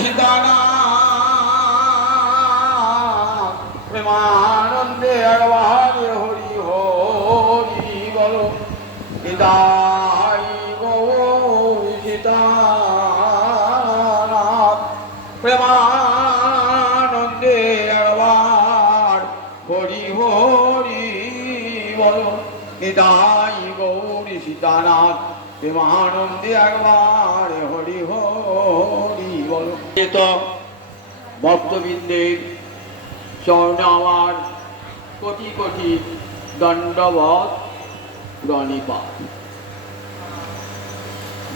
সীতানাথ প্রেমানন্দে আরবারে হরি হরি বল নিতাই গৌর সীতানাথ প্রেমানন্দে আরবার হরি হরি বল নিতাই গৌর সীতানাথ প্রেমানন্দে একবার হরি হরি বলো। তো ভক্তবৃন্দের চরণে আমার কোটি কোটি দণ্ডবত প্রণিপাত।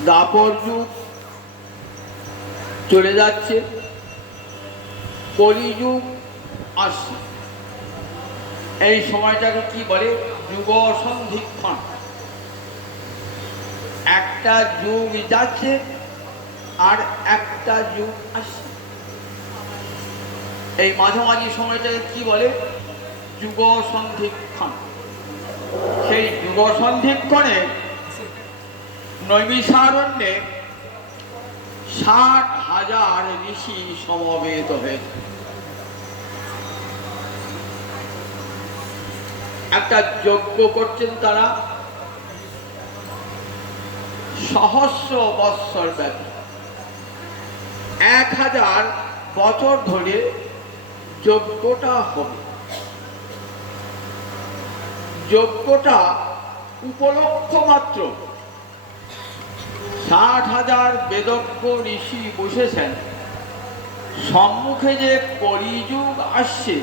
দাপর যুগ চলে যাচ্ছে, কলিযুগ আসছে। এই সময়টাকে কি বলে? যুগ সন্ধিক্ষণ। একটা যুগ যাচ্ছে আর একটা যুগ আসছে। এই মাঝামাঝি সময়টাকে কি বলে? যুগ সন্ধিক্ষণ। সেই যুগ সন্ধিক্ষণে নৈমিষারণ্যে 60,000 ঋষি সমবেত হয়েছে। একটা যজ্ঞ করছেন তারা সহস্র বৎসর ব্যাপী। 1000 বছর ধরে যজ্ঞটা হবে। যজ্ঞটা উপলক্ষ মাত্র 60,000 বেদজ্ঞ ঋষি বসেছেন। সম্মুখে যে কলিযুগ আসছে,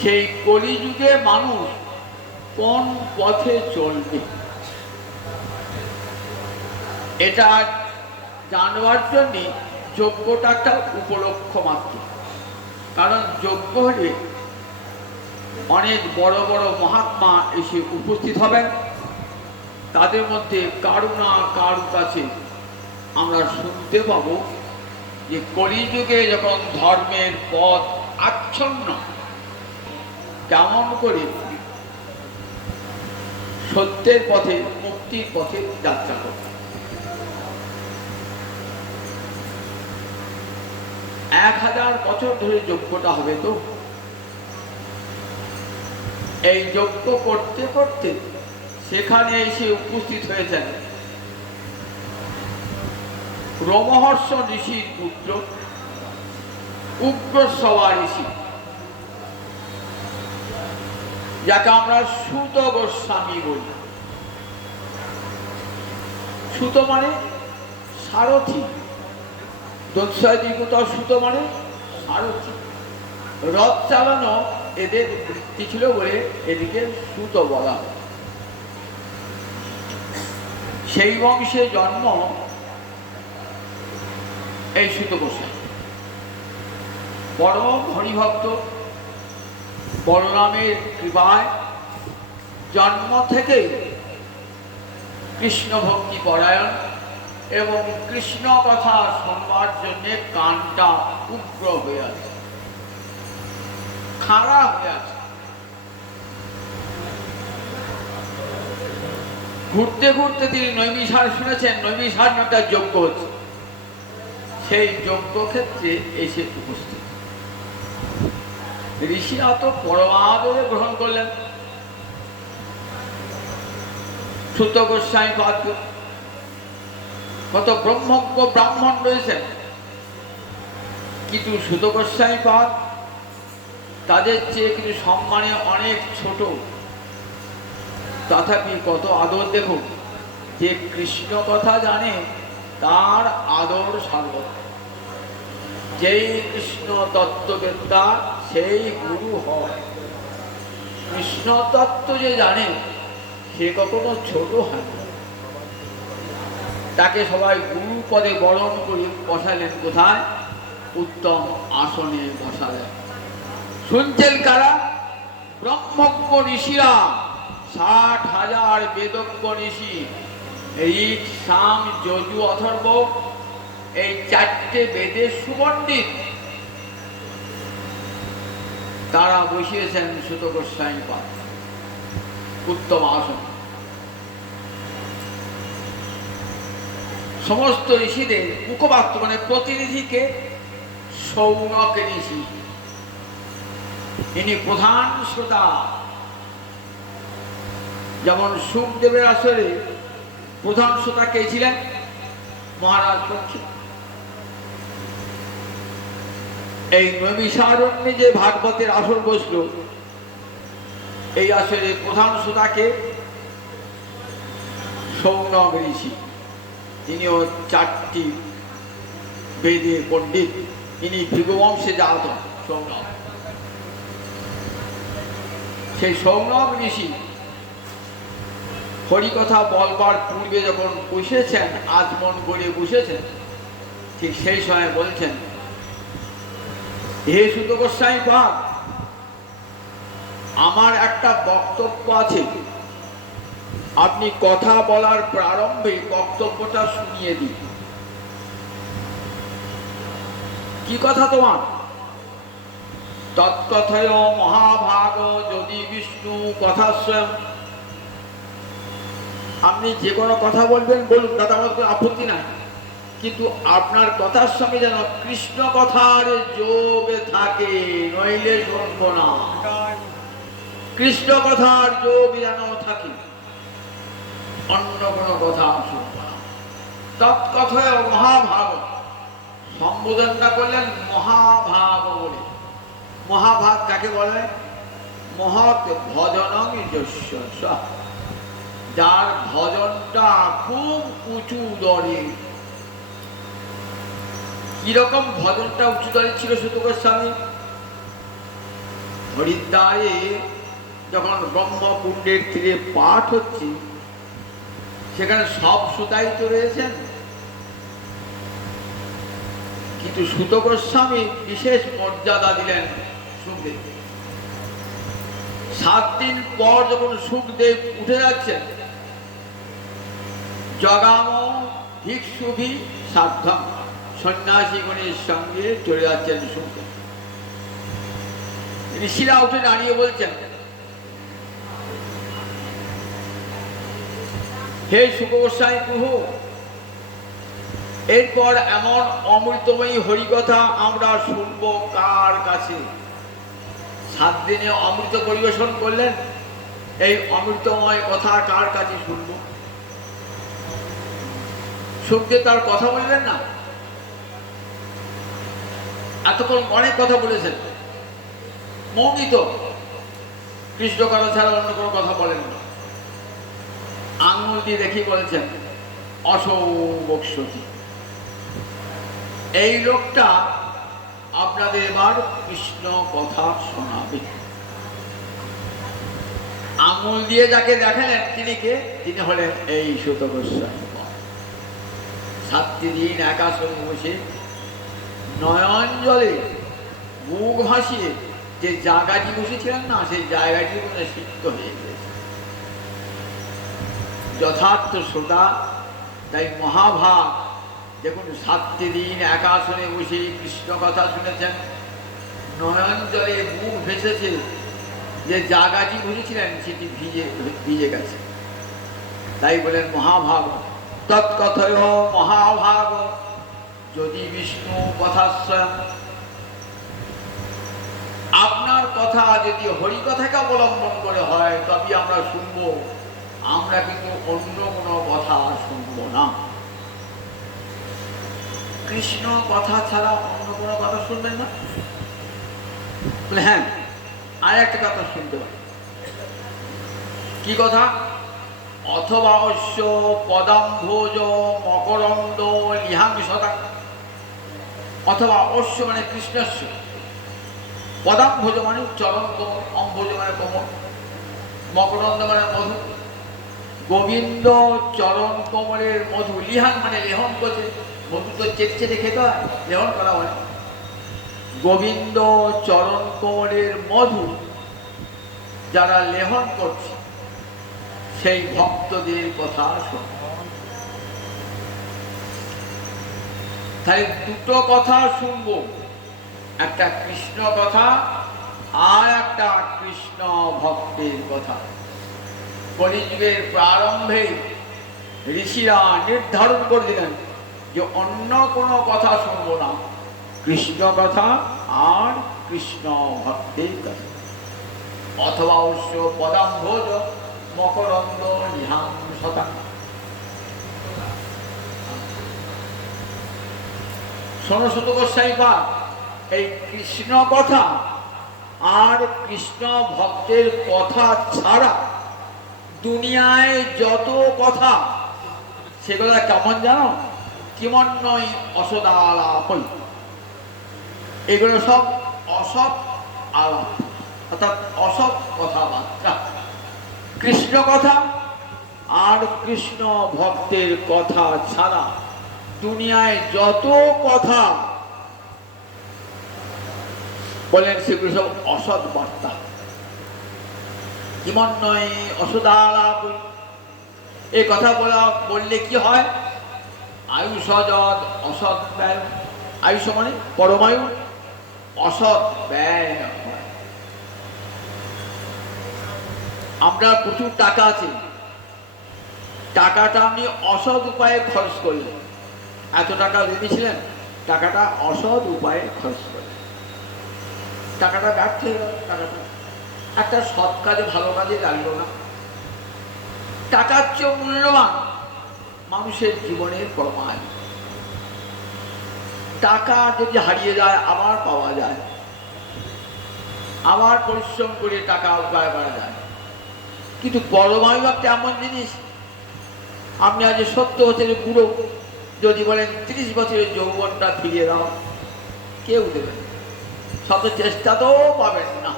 সেই কলিযুগে মানুষ কোন পথে চলবে এটা জানবার জন্যে যজ্ঞটা একটা উপলক্ষ মাত্র। কারণ যজ্ঞ হলে অনেক বড় বড় মহাত্মা এসে উপস্থিত হবেন। তাদের মধ্যে কারু না কারু কাছে আমরা শুনতে পাবো যে কলিযুগে যখন ধর্মের পথ আচ্ছন্ন, কেমন করে সত্যের পথে, মুক্তির পথে যাত্রা করবে। 1000 বছর ধরে যজ্ঞটা হবে। তো এই যজ্ঞ করতে করতে সেখানে এসে উপস্থিত হয়েছেন রোমহর্ষ ঋষির পুত্র উগ্রশ্রবা ঋষি, যাকে আমরা সুত গোস্বামী বলি। সুত মানে সারথি, সুত মানে সারথি। রথ চালানো এদের বৃত্তি ছিল বলে এদিকে সুত বলা হয়। সেই বংশে জন্ম এই সুত গোস্বামী। পরম হরিভক্ত, বলরামের কৃপায় জন্ম থেকে কৃষ্ণ ভক্তি পরায়ণ এবং কৃষ্ণ কথা শুনবার জন্যে কানটা উগ্র হয়ে আছে, খাড়া হয়ে আছে। ঘুরতে ঘুরতে তিনি নৈমিষার শুনেছেন, নৈমিষার একটা যজ্ঞ হচ্ছে। সেই যজ্ঞ ক্ষেত্রে এসে উপস্থিত। ঋষিরা তো পরমাদরে গ্রহণ করলেন। সুত গোস্বামী পাত্র, কত ব্রহ্মজ্ঞ ব্রাহ্মণ রয়েছেন, কিন্তু সুত গোস্বামী পাদ তাদের চেয়ে কিন্তু সম্মানে অনেক ছোট। তথাপি কত আদর দেখুন, যে কৃষ্ণ কথা জানে তার আদর সর্বত্র। যেই কৃষ্ণ তত্ত্ববেত্তা সেই গুরু হয়। কৃষ্ণ তত্ত্ব যে জানে সে কখনো ছোট হয় না। তাকে সবাই গুরু পদে বরণ করে বসালেন। কোথায়? উত্তম আসনে বসালেন। শুনছেন কারা? ব্রহ্মজ্ঞ ঋষিরা, 60,000 বেদজ্ঞ ঋষি। ঋক, সাম, যজু, অথর্ব, এই 4টে বেদের সুপণ্ডিত। তারা বসিয়েছেন সুত গোস্বামী পাদ উত্তম আসন। সমস্ত ঋষিদের মুখপাত্র মানে প্রতিনিধিকে সৌনক ঋষি, ইনি প্রধান শ্রোতা। যেমন সুখদেবের আসরে প্রধান শ্রোতা কে ছিলেন? মহারাজ পরীক্ষিত। এই নৈমিষারণ্যে যে ভাগবতের আসর বসল, এই আসরে প্রধান শ্রোতাকে সৌনক ঋষি। তিনিও 4টি বেদের পণ্ডিত। ইনি ভৃগুবংশে জাত সৌনক। সেই সৌনক ঋষি হরিকথা বলবার পূর্বে যখন বসেছেন, আচমন করে বসেছেন, ঠিক সেই সময় বলছেন, হে সুত গোস্বামী পাদ, আমার একটা বক্তব্য আছে, আপনি কথা বলার প্রারম্ভে বক্তব্যটা শুনিয়ে দিন। কি কথা তোমার? তৎকথয় মহাভাগ যদি বিষ্ণু কথা স্বয়ং। আপনি যে কোনো কথা বলবেন বলুন, দাদা, আমার কোনো আপত্তি নাই, কিন্তু আপনার কথার সঙ্গে যেন কৃষ্ণ কথার যোগ থাকে, নইলে শুনব না। কৃষ্ণ কথার যোগ যেন থাকে, অন্য কোনো কথা শুনব না। তৎকথয় মহাভাগ, সম্বোধনটা করলেন মহাভাগ বলে। মহাভাগ কাকে বলে? মহৎ ভজনং যস্য, যার ভজনটা খুব উঁচু দরে। কিরকম ভজনটা উঁচু দরে ছিল সুত গোস্বামী? হরিদ্বারে যখন ব্রহ্মকুণ্ডের তীরে পাঠ হচ্ছে, সেখানে সব শ্রোতাই তো রয়েছেন, কিন্তু সুত গোস্বামী বিশেষ মর্যাদা দিলেন সুখদেব। 7 দিন পর যখন সুখদেব উঠে যাচ্ছেন, জগাম ভিক্ষুভি সাধ্যম, সন্ন্যাসীগণের সঙ্গে চলে যাচ্ছেন সুখদেব। ঋষিরা উঠে দাঁড়িয়ে বলছেন, হে সুখ গোস্বামী প্রভু, এরপর এমন অমৃতময়ী হরিকথা আমরা শুনব কার কাছে? 7 দিনে অমৃত পরিবেশন করলেন, এই অমৃতময় কথা কার কাছে শুনব? সুখদেব তার কথা বললেন না। এতক্ষণ অনেক কথা বলেছেন, মৌনিত, কৃষ্ণ কথা ছাড়া অন্য কোনো কথা বলেন না। আঙুল দিয়ে দেখি বলেছেন, অসৌ বক্সতি, এই লোকটা আপনাদের এবার কৃষ্ণ কথা শোনাবে। আঙুল দিয়ে যাকে দেখালেন তিনি কে? তিনি হলেন এই সুত গোস্বামী। 7 দিন একাসনে বসে নয়ন জলে মুখ ভাসিয়ে যে জায়গাটি বসেছিলেন না, সেই জায়গাটি মনে সিদ্ধ হয়ে গেছে। যথার্থ শ্রোতা। তাই মহাভাগ দেখুন, 7 দিন একাসনে বসে কৃষ্ণ কথা শুনেছেন, নয়ন জলে মুখ ভেসেছে, যে জায়গাটি বসেছিলেন সেটি ভিজে গেছে। তাই বলেন মহাভাগ। তৎকথয় মহাভাগ যদি বিষ্ণু কথা স্বয়ং, আপনার কথা যদি হরিকথাকে অবলম্বন করে হয় তবে আমরা শুনবো, আমরা কিন্তু অন্য কোনো কথা শুনবো না। কৃষ্ণ কথা ছাড়া অন্য কোনো কথা শুনবেন না? হ্যাঁ, আর একটা কথা শুনতে পারি। কি কথা? অথবা অশ্য পদাম্ভোজ মকরন্দ লিহাংসতা। অথবা অশ্য মানে কৃষ্ণস্য, পদাম্ভোজ মানে চরণ কোমল, অম্ভোজ মানে কোমল, মকরন্দ মানে মধু। গোবিন্দ চরণ কোমলের মধু, লিহান মানে লেহন করছে। মধু তো চেটে চেটে খেতে হয়, লেহন করা হয়। গোবিন্দ চরণ কোমলের মধু যারা লেহন করছে, সেই ভক্তদের কথা শোনো। তাহলে দুটো কথা শুনবো, একটা কৃষ্ণ কথা আর একটা কৃষ্ণ ভক্তের কথা। কলিযুগের প্রারম্ভে ঋষিরা নির্ধারণ করে দিলেন যে অন্য কোনো কথা শুনবো না, কৃষ্ণ কথা আর কৃষ্ণ ভক্তের কথা। অথবা অবশ্য পদাম্ভোজ মকরন্দ নিহাং শতাং। শোনো শত গোস্বামী পাঠ, এই কৃষ্ণ কথা আর কৃষ্ণ ভক্তের কথা ছাড়া দুনিয়ায় যত কথা, সেগুলো কেমন জানো? কেমন নয় অসদালাপ, এগুলো সব অসৎ আলাপ, অর্থাৎ অসৎ কথাবার্তা। কৃষ্ণ কথা আর কৃষ্ণ ভক্তের কথা ছাড়া দুনিয়ায় যত কথা বলেন সেগুলো সব অসৎ বার্তা। কেমন নয় অসদালাপ, এই কথা বললে কি হয়? আয়ুষ যদ অসৎ ব্যয়, আয়ুষ মানে পরমায়ু, অসৎ ব্যয় হয়। আমরা প্রচুর টাকা আছে, টাকাটা আপনি অসৎ উপায়ে খরচ করলেন, এত টাকা ভেবেছিলেন, টাকাটা অসৎ উপায়ে খরচ করলেন, টাকাটা ব্যর্থ হয়ে গেল। টাকাটা একটা সৎ কাজে ভালো কাজে লাগলো না। টাকার চেয়ে মূল্যবান মানুষের জীবনের প্রমাণ। টাকা যদি হারিয়ে যায় আবার পাওয়া যায়, আবার পরিশ্রম করে টাকা উপায় করা যায়, কিন্তু পরমায়ু একটা এমন জিনিস, আপনি আজ 70 বছরের বুড়ো, যদি বলেন 30 বছরের যৌবনটা ফিরিয়ে দাও, কেউ দেবেন, শত চেষ্টা তো পাবেন না।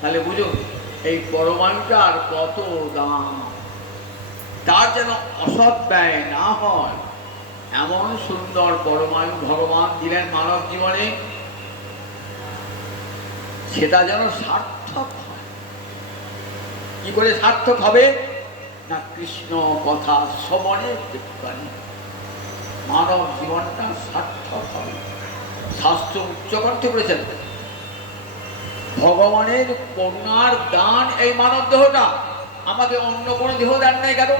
তাহলে বুঝুন এই পরমায়ুটা আর কত দাম। তার যেন অসৎ ব্যয় না হয়, এমন সুন্দর পরমায়ু ভগবান দিলেন মানব জীবনে, সেটা যেন সার্থক হয়। কি করে সার্থক হবে? না কৃষ্ণ কথা শ্রবণে বিজ্ঞানী মানব জীবনটা সার্থক হবে। শাস্ত্র উচ্চকণ্ঠে বলেছেন, ভগবানের করুণার দান এই মানব দেহটা। আমাকে অন্য কোনো দেহ দেন নাই কেন?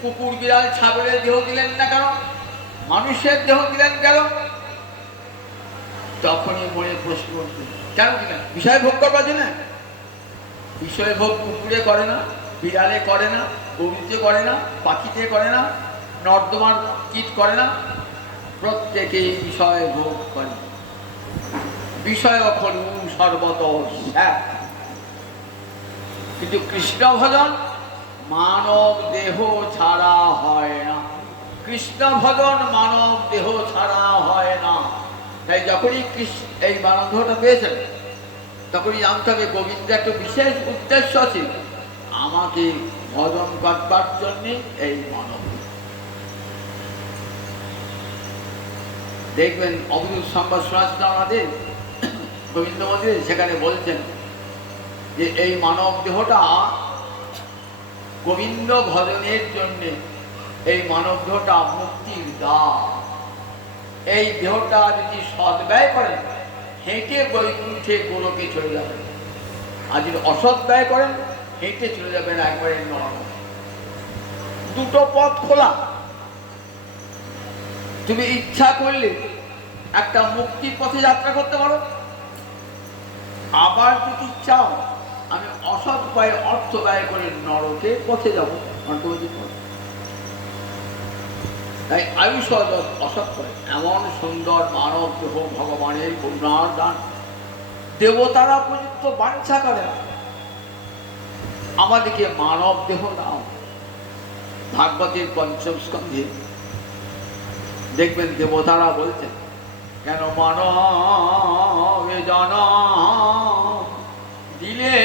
কুকুর বিড়াল ছাগলের দেহ দিলেন না কেন? মানুষের দেহ দিলেন কেন? তখনই মনে প্রশ্ন উঠবে, কেন দিলেন? বিষয় ভোগ করবার জন্য? বিষয় ভোগ কুকুরে করে না, বিড়ালে করে না, গরুতে করে না, পাখিতে করে না, নর্দমার কীট করে না, প্রত্যেকেই বিষয় ভোগ করে। বিষয় খলু সর্বত স্যাৎ। কিন্তু কৃষ্ণ ভজন মানব দেহ ছাড়া হয় না। কৃষ্ণ ভজন মানব দেহ ছাড়া হয় না। তাই যখনই এই মানব দেহটা পেয়েছেন, তখনই জানতে হবে গোবিন্দের একটা বিশেষ উদ্দেশ্য আছে, আমাকে ভজন করবার জন্য এই মানব। দেখবেন অবধূত সংবাদ শোনাচ্ছিল আমাদের গোবিন্দ মন্দিরে, সেখানে বলছেন যে এই মানব দেহটা গোবিন্দ ভজনের জন্যে, এই মানব দেহটা মুক্তির দ্বার। এই দেহটা যদি সদ্ব্যয় করেন, হেঁটে বৈকুণ্ঠে গোলকে চলে যাবেন। আর যদি অসৎ ব্যয় করেন, হেঁটে চলে যাবেন একবারে নরক। দুটো পথ খোলা। তুমি ইচ্ছা করলে একটা মুক্তির পথে যাত্রা করতে পারো, আবার যদি চাও আমি অসৎ উপায়ে অর্থ ব্যয় করে নরকের পথে যাবো, তাই আয়ুষ অসৎ করে। এমন সুন্দর মানব দেহ ভগবানের করুণার দান। দেবতারা পর্যন্ত বাঞ্ছা করে আমাদেরকে মানব দেহ দাও। ভাগবতের 5ম স্কন্ধে দেখবেন দেবতারা বলছেন, কেন মানব জনম দিলে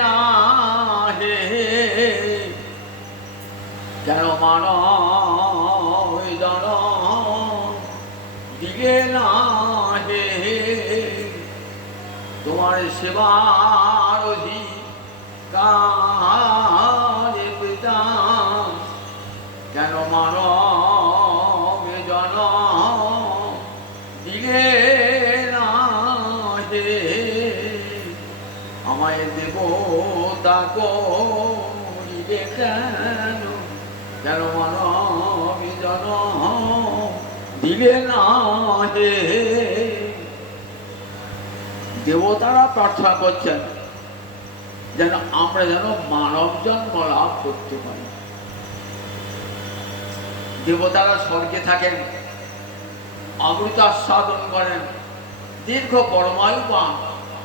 না হে, কেন মানব জনম দিলে না হে, তোমার সেবার অধিকার পেতাম, কেন মানব জনম দিলে না হে, আমায় দেবতা করিলে কেন, কেন মানব জনম দিলে না হে। দেবতারা প্রার্থনা করছেন যেন আমরা যেন মানব জন্ম লাভ করতে পারি। দেবতারা স্বর্গে থাকেন, অমৃত আস্বাদন করেন, দীর্ঘ পরমায়ু পান,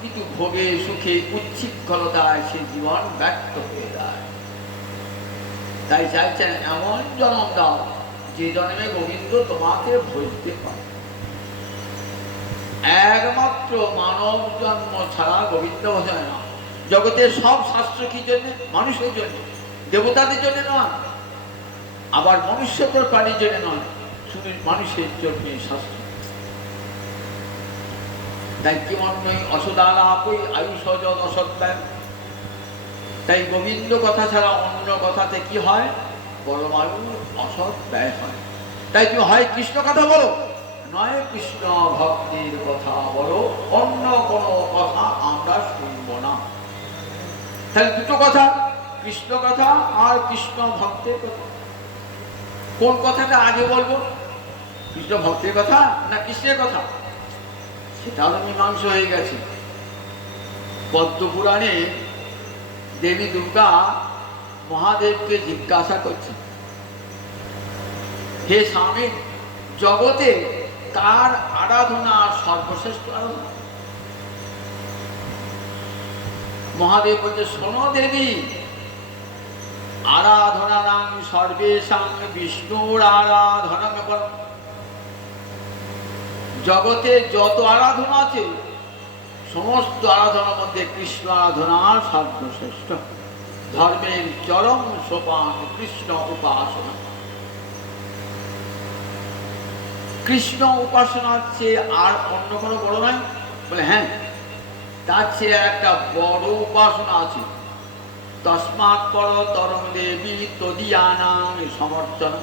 কিন্তু ভোগে সুখে উচ্ছৃঙ্খলতায় সে জীবন ব্যর্থ হয়ে যায়। তাই চাইছেন এমন জন্ম দাও যে জন্মে গোবিন্দ তোমাকে ভজতে পারে। একমাত্র মানব জন্ম ছাড়া গোবিন্দ ভজনে না। জগতের সব শাস্ত্র কি জন্য? মানুষের জন্য, দেবতাদের জন্য নয়, আবার মনুষ্যতর প্রাণীর জন্য নয়, শুধু মানুষের জন্য শাস্ত্র। তাই কি অন্যই অসদালাপই আয়ুষ যদ অসৎব্যয়। তাই গোবিন্দ কথা ছাড়া অন্য কথাতে কি হয়? পরমায়ু অসৎ ব্যয় হয়। তাই তুমি হয় কৃষ্ণ কথা বলো, নয় কৃষ্ণ ভক্তির কথা বলো, অন্য কোনো কথা আমরা শুনব না। তাহলে দুটো কথা, কৃষ্ণ কথা আর কৃষ্ণ ভক্তের কথা। কোন কথাটা আগে বলবো? কৃষ্ণ ভক্তের কথা না কৃষ্ণের কথা? সেটাও মীমাংসা হয়ে গেছে। পদ্ম পুরাণে দেবী দুর্গা মহাদেবকে জিজ্ঞাসা করছে, হে স্বামী, জগতে কার আরাধনা সর্বশ্রেষ্ঠ আরাধনা? মহাদেব বলছে, শোনো দেবী, আরাধনা নাম সর্বেশাং বিষ্ণুর আরাধনা। জগতে যত আরাধনা আছে সমস্ত আরাধনার মধ্যে কৃষ্ণ আরাধনা সর্বশ্রেষ্ঠ। ধর্মের চরম সোপান কৃষ্ণ উপাসনা। কৃষ্ণ উপাসনার চেয়ে আর অন্য কোনো বড় নয়? বলে হ্যাঁ, তার চেয়ে একটা বড় উপাসনা আছে। তস্মাৎ পর তরম দেবী তদীয়ানাং সমর্থন।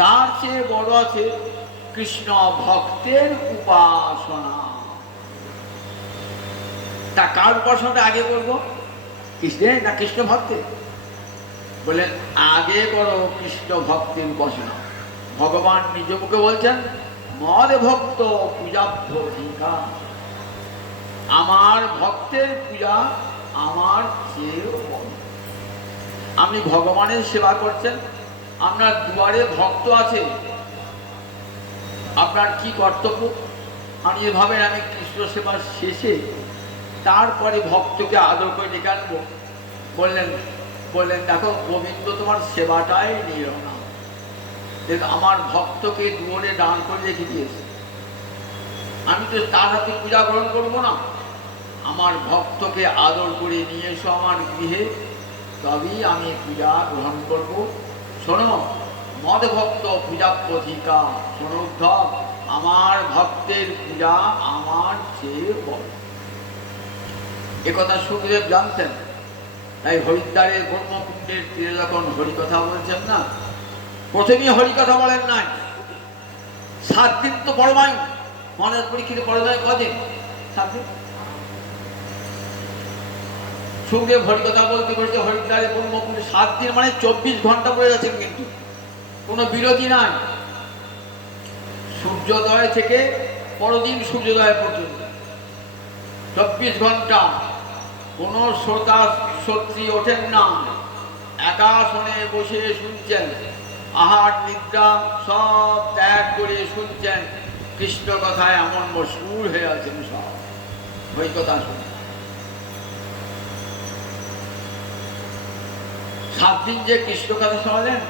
তার চেয়ে বড় আছে কৃষ্ণ ভক্তের উপাসনা। তা কার উপাসনাটা আগে করবো? কৃষ্ণের না কৃষ্ণ ভক্তের? বলেন আগে করো কৃষ্ণ ভক্তের উপাসনা। ভগবান নিজ মুখে বলছেন, মদ ভক্ত পূজাভ্যধিকা। আমার ভক্তের পূজা আমার চেয়েও বড়। আপনি ভগবানের সেবা করছেন, আপনার দুয়ারে ভক্ত আছে, আপনার কি কর্তব্য? আপনি যে ভাবেন আমি কৃষ্ণ সেবার শেষে তারপরে ভক্তকে আদর করে ডেকে আনবো, বললেন দেখো গোবিন্দ তোমার সেবাটাই নিল না। আমার ভক্তকে দুয়ারে দান করে রেখে দিয়েছে, আমি তো তার হাতে পূজা গ্রহণ করবো না। আমার ভক্তকে আদর করে নিয়ে এসো আমার গৃহে, তবেই আমি পূজা গ্রহণ করব। শোনো, মদ ভক্ত পূজাপথিকা, শোনো আমার ভক্তের পূজা আমার চেয়ে বড়। একথা সুখদেব জানতেন। তাই হরিদ্বারের ব্রহ্মকুণ্ডের তীরে যখন হরিকথা বলছেন না, প্রথমেই হরিকথা বলেন নাই। 7 দিন তো পরমায়ু, মনের পরীক্ষিত পরমায়ু কদিন? 7 দিন। সুখদেব হরিকথা বলতে বলতে হরিদ্বারের ব্রহ্মকুণ্ডে 7 দিন মানে 24 ঘন্টা পড়ে যাচ্ছেন, কিন্তু কোনো বিরতি নাই। সূর্যোদয় থেকে পরদিন সূর্যোদয় পর্যন্ত 24 ঘন্টা কোনো শ্রোতা সত্যি ওঠেন না, একাসনে বসে শুনছেন, আহার নিদ্রা সব ত্যাগ করে শুনছেন। কৃষ্ণ কথায় এমন মশগুল হয়ে আছেন সব, ওই কথা শুনে। 7 দিন যে কৃষ্ণ কথা শোনালেন,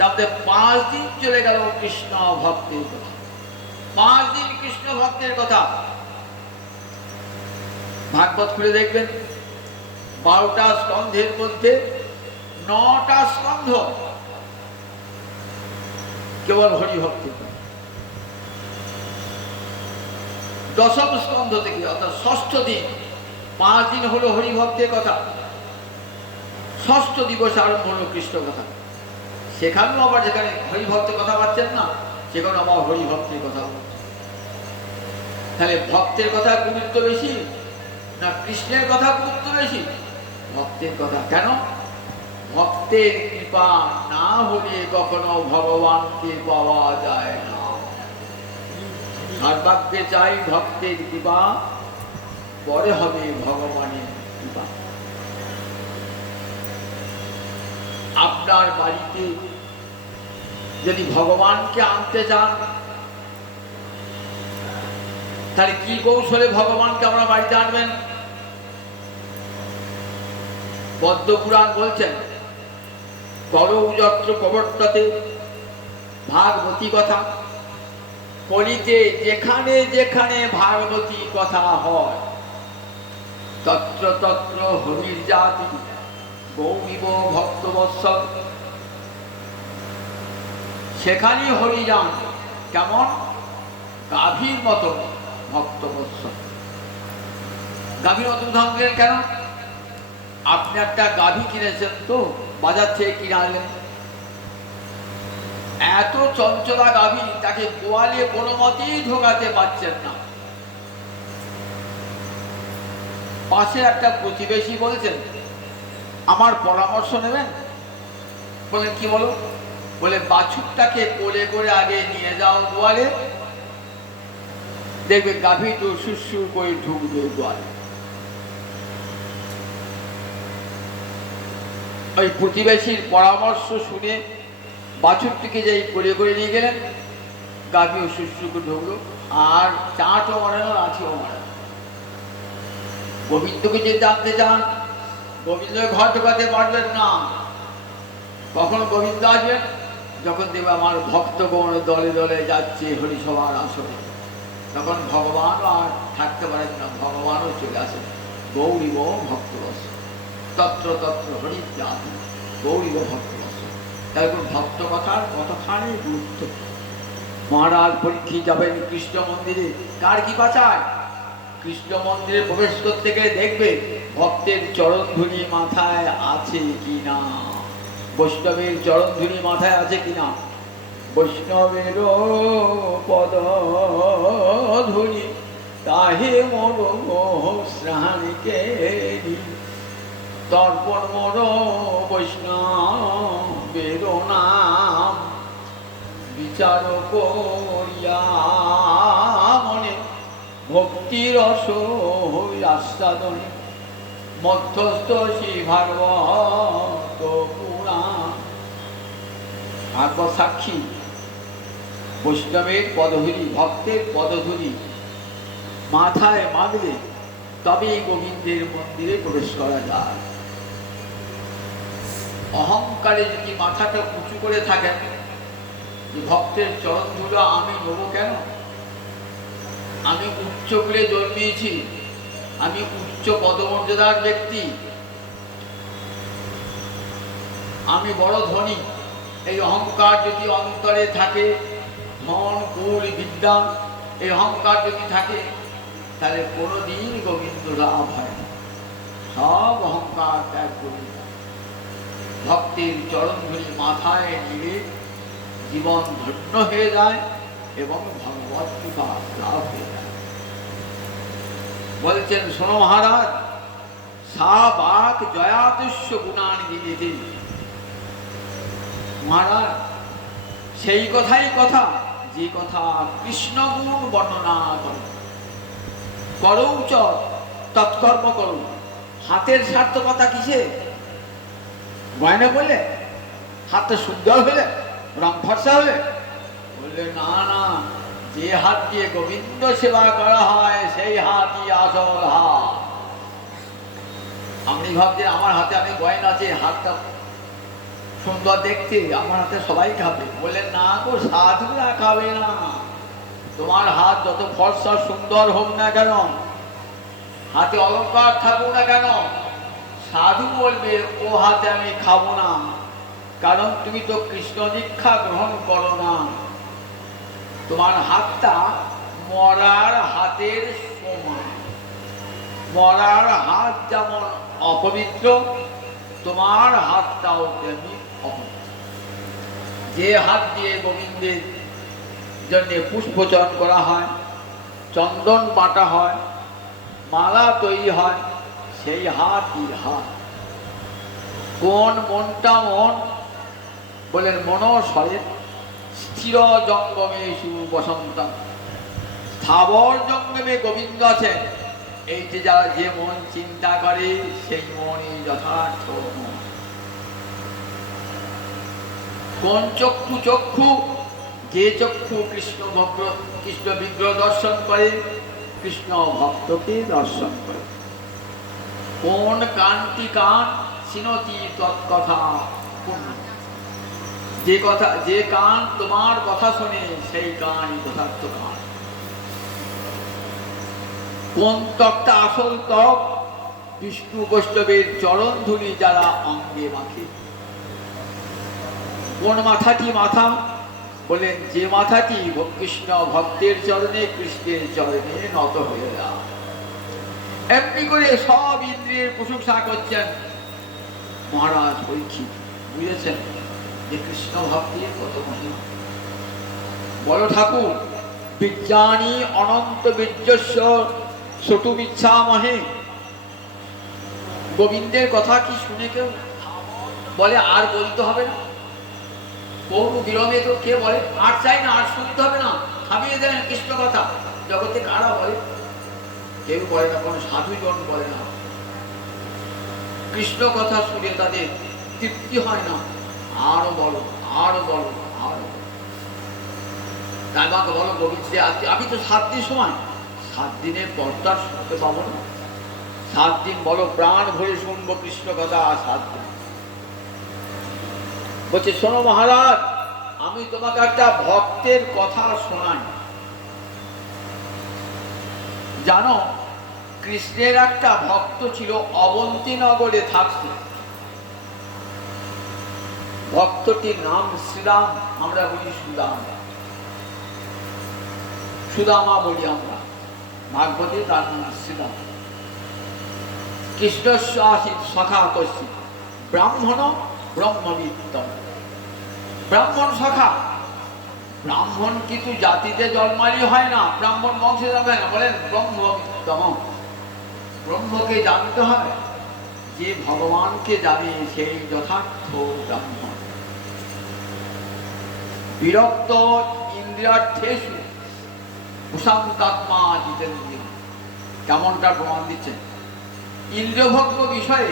তাতে 5 দিন চলে গেল কৃষ্ণ ভক্তের কথা। 5 দিন কৃষ্ণ ভক্তের কথা। ভাগবত খুলে দেখবেন, 12টা স্কন্ধের মধ্যে 9টা স্কন্ধ কেবল হরিভক্তের কথা। 10ম স্কন্ধ থেকে অর্থাৎ 6ষ্ঠ দিন, 5 দিন হলো হরিভক্তের কথা। 6ষ্ঠ দিবস আরম্ভ হলো কৃষ্ণ কথা। সেখানেও আবার যেখানে হরিভক্তের কথা পাচ্ছেন না, সেখানে আবার হরিভক্তের কথা বলছেন। তাহলে ভক্তের কথা গুরুত্ব বেশি না কৃষ্ণের কথা গুরুত্ব বেশি? ভক্তের কথা। কেন? ভক্তের কৃপা না হলে কখনো ভগবানকে পাওয়া যায় না। সর্বাগ্যে চাই ভক্তের কৃপা, পরে হবে ভগবানের কৃপা। আপনার বাড়িতে যদি ভগবানকে আনতে চান, তাহলে কি কৌশলে ভগবানকে আমরা বাড়িতে আনবেন? পদ্মপুরাণ বলছেন, করৌ যত্র প্রবর্ততে ভাগবতী কথা। কলিতে যেখানে যেখানে ভাগবতী কথা হয়, তত্র তত্র হরির জাতি গৌরীব ভক্তবৎসল। সেখানেই হরি যান কেমন? গাভীর মতো ভক্তবৎসল। গাভীর মতো উদাহরণ দিলেন কেন? আপনি একটা গাভী কিনেছেন, তো বাজার থেকে কিনে আনলেন, এত চঞ্চলা গাভী, তাকে গোয়ালে কোনো মতেই ঢোকাতে পারছেন না। পাশে একটা প্রতিবেশী বলছেন, আমার পরামর্শ নেবেন? বলেন কি বলো? বলে বাছুরটাকে কোলে করে আগে নিয়ে যাও গোয়ালে, দেখবে গাভী তো সুরসুর করে ঢুকবে গোয়ালে। ওই প্রতিবেশীর পরামর্শ শুনে বাছুরটিকে যেই কোলে করে নিয়ে গেলেন, গাভীও সুরসুর করে ঢুকলো, আর চাটও মারানো, লাঠিও মারানো। গোবিন্দকে যে জানতে চান, গোবিন্দের ঘর ঢোকাতে পারবেন না। কখন গোবিন্দ আসবেন? যখন দেখবে আমার ভক্তগণ দলে দলে যাচ্ছে হরিসভার আসরে, তখন ভগবানও আর থাকতে পারেন না, ভগবানও চলে আসেন। গৌরীব ভক্তবৎস, তত্র তত্র হরি জাতি গৌরীব ভক্তবৎস। তারপর ভক্ত কথার কতখানি গুরুত্ব। মহারাজ পরীক্ষিত যাবেন কৃষ্ণ মন্দিরে, কার কৃপা চায়? কৃষ্ণ মন্দিরে প্রবেশ করতে গেলে দেখবে ভক্তের চরণধুলি মাথায় আছে কিনা, বৈষ্ণবের চরণধুলি মাথায় আছে কিনা। বৈষ্ণবের পদধুলি তাহে মোর শ্রাণীকে তর্পণ মোর বৈষ্ণবের নাম বিচার করিয়া মনে ভক্তির রস আস্বাদনে মধ্যস্থ শ্রী ভাগবত পুরাণ। ভাগবত সাক্ষী, বৈষ্ণবের পদধূলি, ভক্তের পদধূলি মাথায় মাগলে তবেই গোবিন্দের মন্দিরে প্রবেশ করা যায়। অহংকারে যদি মাথাটা উঁচু করে থাকেন, ভক্তের চরণ ধুলো আমি নেবো কেন? আমি উচ্চ কুলে জন্মিয়েছি, আমি উচ্চ পদমর্যাদার ব্যক্তি, আমি বড় ধনী। এই অহংকার যদি অন্তরে থাকে, মন কুল বিদ্যা, এই অহংকার যদি থাকে, তাহলে কোনোদিন গোবিন্দ লাভ হয় না। সব অহংকার ত্যাগ করে ভক্তের চরণধুলি মাথায় নিয়ে জীবন ধন্য হয়ে যায় এবং ভগবত কৃপা লাভ হয়ে যায়। বলছেন, শোনো মহারাজ, সা বাক জয়াতুষ্য গুণান দিদি। মহারাজ, সেই কথাই কথা, যে কথা কৃষ্ণ গুণ বর্ণনা করে। করৌ চ তৎকর্ম করো। হাতের সার্থকতা কিসে? গয়না বললে, হাতটা সুন্দর হলে, রং ফর্সা হলে? বললে না না, যে হাত দিয়ে গোবিন্দ সেবা করা হয় সেই হাতই আসল হাত। আপনি ভাবছেন আমার হাতে আমি গয়না আছে, হাতটা সুন্দর দেখতে, আমার হাতে সবাই খাবে। বললেন না গো, সাধুরা খাবে না। তোমার হাত যত ফর্সা সুন্দর হোক না কেন, হাতে অলঙ্কার থাকুক না কেন, সাধু বলবে ও হাতে আমি খাবো না, কারণ তুমি তো কৃষ্ণ দীক্ষা গ্রহণ করো না। তোমার হাতটা মরার হাতের সমান। মরার হাত যেমন অপবিত্র, তোমার হাতটাও তেমনি অপবিত্র। যে হাত দিয়ে গোবিন্দের জন্য পুষ্পচয়ন করা হয়, চন্দন বাটা হয়, মালা তৈরি হয়, সেই হাতই হাত। কোন মনটা মন বলেন মন সরে স্থির জঙ্গমে বসন্ত স্থাবর জঙ্গমে গোবিন্দ আছেন। এই যে যারা যে মন চিন্তা করে সেই মনই যথার্থ মন। কোন চক্ষু চক্ষু যে চক্ষু কৃষ্ণ বিগ্রহ দর্শন করে কৃষ্ণ ভক্তকে দর্শন করে। কোন কানটি কান চিনতি তৎকথা পূর্ণ যে কান তোমার কথা শোনে সেই কানই যথার্থ কান। কোন ত্বকটা আসল ত্বক বিষ্ণু বৈষ্ণবের চরণ ধুলি যারা অঙ্গে মাখে। কোন মাথাটি মাথা বলেন যে মাথাটি কৃষ্ণ ভক্তের চরণে কৃষ্ণের চরণে নত হয়ে যায়। এমনি করে সব ইন্দ্রিয়ের প্রশংসা করছেন মহারাজ পরীক্ষিত। বুঝেছেন যে কৃষ্ণ ভক্তির কত মহিমা। বলো ঠাকুর বিজ্ঞানী অনন্ত বীর্যস্য সটুমিচ্ছা মহে। গোবিন্দের কথা কি শুনে কেউ বলে আর বলতে হবে না? বহু বিলম্বে তো কে বলে আর চাই না, আর শুনতে হবে না, থামিয়ে দেন কৃষ্ণ কথা। জগতে কারা বলে? কেউ বলে না, কোনো সাধুজন বলে না। কৃষ্ণ কথা শুনে তাদের তৃপ্তি হয় না, আরো বলো আরো বলো আরো। তাই আমাকে বলো গোবিন্দ আমি তো 7 দিন সময়, 7 দিনের পর্দা শুনতে পাবো না। 7 দিন বলো প্রাণ ভরে শুনবো কৃষ্ণ কথা। 7 দিন বলছে শোনো মহারাজ আমি তোমাকে একটা ভক্তের কথা শোনাই। জানো কৃষ্ণের একটা ভক্ত ছিল অবন্তীনগরে থাকত। ভক্তটির নাম শ্রীরাম, আমরা বলি সুদামা। সুদামা বলি আমরা, ভাগবতী তার নাম শ্রীরাম। কৃষ্ণ সখা কর্ষি ব্রাহ্মণ ব্রহ্মবিত্তম। ব্রাহ্মণ সখা, ব্রাহ্মণ কিন্তু জাতিতে জন্মালি হয় না, ব্রাহ্মণ বংশে জন্মায় না। বলেন ব্রহ্মবিত্তম, ব্রহ্মকে জানতে হয়। যে ভগবানকে জানে সেই যথার্থ ব্রাহ্মণ। বিরক্ত ইন্দ্রিয়ার্থেষু প্রশান্তাত্মা জিতেন্দ্রিয়। কেমনটা প্রমাণ দিচ্ছেন? ইন্দ্রভোগ্য বিষয়ে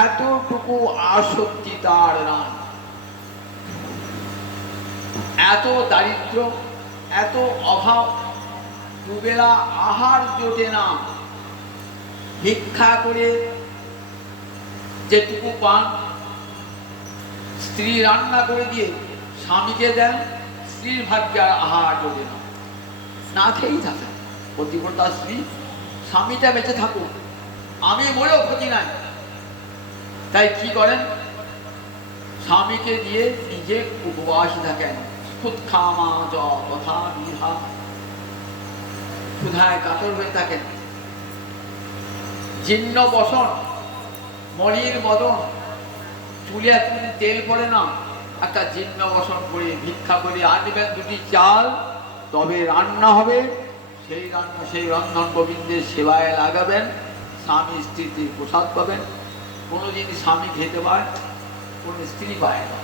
এতটুকু আসক্তি তার নাই। এত দারিদ্র, এত অভাব, দুবেলা আহার জোটে না। ভিক্ষা করে যেটুকু পান স্ত্রী রান্না করে দিয়ে স্বামীকে দেন, স্ত্রীর ভাগ্যে আহার জোটে না, না খেয়েই থাকে। পতিব্রতা স্ত্রী, স্বামীটা বেঁচে থাকুক, আমি বলেও ক্ষতি নাই। তাই কি করেন? স্বামীকে দিয়ে নিজে উপবাসী থাকেন। ক্ষুৎখামা যথা বিহা, ক্ষুধায় কাতর হয়ে থাকেন। জীর্ণ বসন, মলির বদন, চুলে এতদিন তেল পড়ে না, একটা জীর্ণ বসন করে ভিক্ষা করে আনবেন 2টি চাল, তবে রান্না হবে। সেই রান্না, সেই রন্ধন গোবিন্দের সেবায় লাগাবেন। স্বামী স্ত্রীর প্রসাদ পাবেন। কোনো জিনিস স্বামী খেতে পায়, কোনো স্ত্রী পায় না,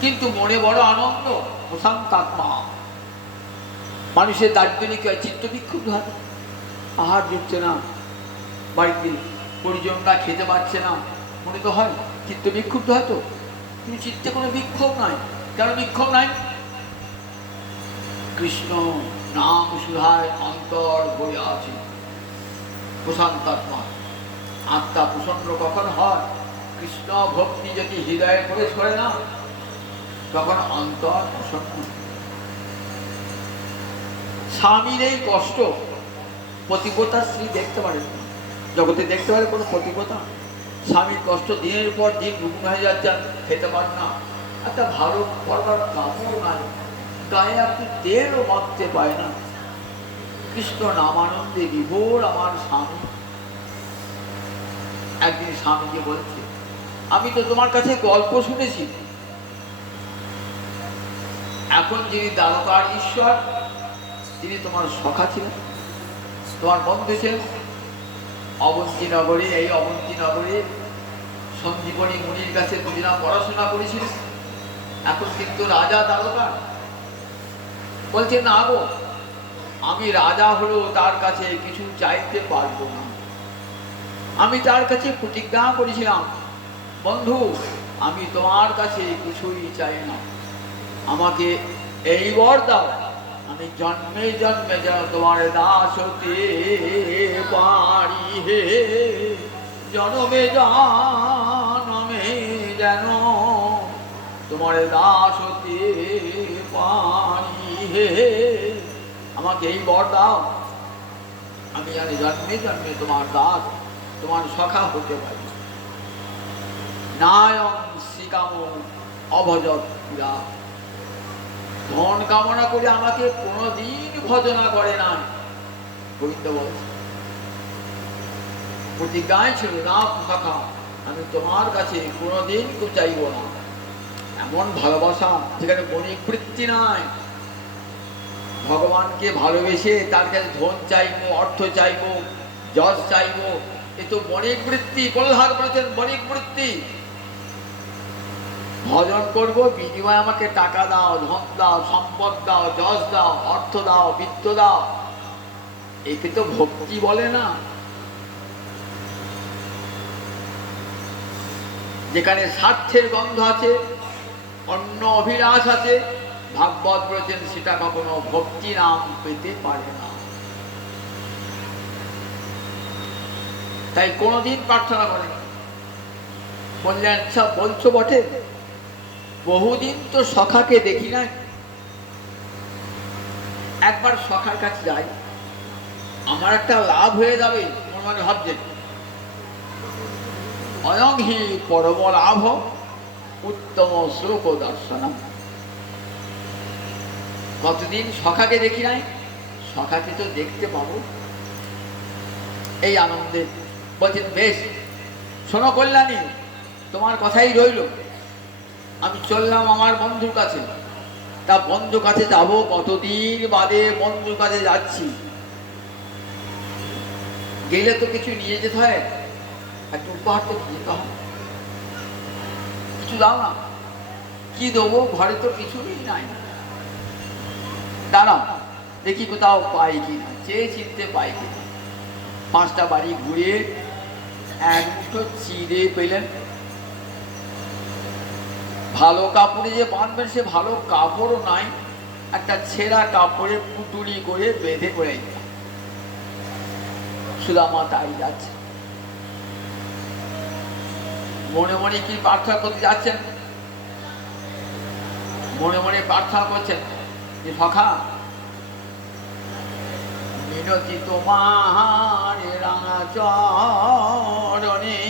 কিন্তু মনে বড় আনন্দ, প্রশান্তাত্মা। মানুষের দারিদ্র্য কি হয়? চিত্ত বিক্ষুব্ধ হয়, আহার জুটছে না, বাড়িতে পরিজনরা খেতে পারছে না, মনে তো হয় চিত্ত বিক্ষুব্ধ হয়। তো কিন্তু চিত্তে কোনো বিক্ষোভ নাই। কেন বিক্ষোভ নাই? কৃষ্ণ নাম সুধায় অন্তর ভরে আছে। প্রশান্তাত্মা, আত্মা প্রসন্ন কখন হয়? কৃষ্ণ ভক্তি যদি হৃদয়ে প্রবেশ করে না, তখন অন্তর প্রসন্ন। স্বামীর এই কষ্ট পতিব্রতা স্ত্রী দেখতে পারে, জগতে দেখতে পারে কোনো পতিব্রতা? স্বামীর কষ্ট দিনের পর দিন রুগ্ন হয়ে যাচ্ছে, খেতে পারে না, একটা ভালো পড়বার কাপড় নাই, গায়ে আপনি তেলও মাখতে পায় না। কৃষ্ণ নামানন্দে বিভোর আমার স্বামী। একদিন স্বামীকে বলছে, আমি তো তোমার কাছে গল্প শুনেছি, এখন যিনি দ্বারকার ঈশ্বর তিনি তোমার সখা ছিলেন, তোমার বন্ধু ছিলেন, অবন্তী নগরে, এই অবন্তী নগরে সঞ্জীবনী মুনির কাছে দুদিনা পড়াশোনা করেছিল। এখন কিন্তু রাজা দ্বারকা। বলছে না গো, আমি রাজা হলেও তার কাছে কিছু চাইতে পারবো না। আমি তার কাছে প্রতিজ্ঞা করেছিলাম, বন্ধু আমি তোমার কাছে কিছুই চাই না, আমাকে এই বর দাও, আমি জন্মে জন্মে যেন তোমার দাস হতে পারি হে, জন্মে জন্মে যেন তোমার দাস হতে পারি হে, আমাকে এই বর দাও, আমি জানি জন্মে জন্মে তোমার দাস, তোমার সখা হতে পারি। নায়ং শ্রীকাম অভজত পুরা, ধন কামনা করে আমাকে কোনোদিন ভজনা করে না। গোবিন্দ বলছে প্রতিজ্ঞায় ছিল না সখা, আমি তোমার কাছে কোনোদিন কেউ চাইব না। এমন ভালোবাসা যেখানে বণিক বৃত্তি নাই, ভগবানকে ভালোবেসে তার কাছে ধন চাইবো, অর্থ চাইবো, যশ চাইবো, এ তো বণিক বৃত্তি। প্রহ্লাদ বলেছেন বণিক বৃত্তি। ভজন করবো, বিনিময়ে আমাকে টাকা দাও, ধন দাও, সম্পদ দাও, যশ দাও, অর্থ দাও, বিত্ত দাও, একে তো ভক্তি বলে না। যেখানে স্বার্থের গন্ধ আছে, অন্য অভিলাষ আছে, ভাগবত বলেছেন সেটা কখনো ভক্তি নাম পেতে পারে না। তাই কোনোদিন প্রার্থনা করেন। বললেন আচ্ছা বলছো বটে, বহুদিন তো সখাকে দেখি না, একবার সখার কাছে যাই, আমার একটা লাভ হয়ে যাবে। মনে মনে ভাবছেন অয়ং হি পরম লাভ উত্তম শ্লোক দর্শনম। কতদিন সখাকে দেখি নাই, সখাকে তো দেখতে পাবো, এই আনন্দে। বলছেন বেশ, শোনো কল্যাণী, তোমার কথাই রইল। আমি চললাম আমার বন্ধুর কাছে। তা বন্ধুর কাছে যাব, কতদিন বাদে বন্ধুর কাছে যাচ্ছি। গেলে তো কিছু নিয়ে যেতে হয়, একটা উপহার তো দিতে হয়, কিছু দাও না। কি দেবো, ঘরে তো কিছুই নাই। দাঁড়াও দেখি কোথাও পাই কিনা, চেয়ে চিনতে পাই কিনা। 5টা বাড়ি ঘুরে এক মুঠো চিড়ে পেলেন। ভালো কাপড়ে যে বাঁধবেন সে ভালো কাপড়ও নাই, একটা ছেঁড়া কাপড়ে পুটুলি করে বেঁধে করে সুদামা তাই যাচ্ছে। মনে মনে কি প্রার্থনা করতে যাচ্ছেন? মনে মনে প্রার্থনা করছেন যে সখা মিনতি তোমার রাঙা চরণে,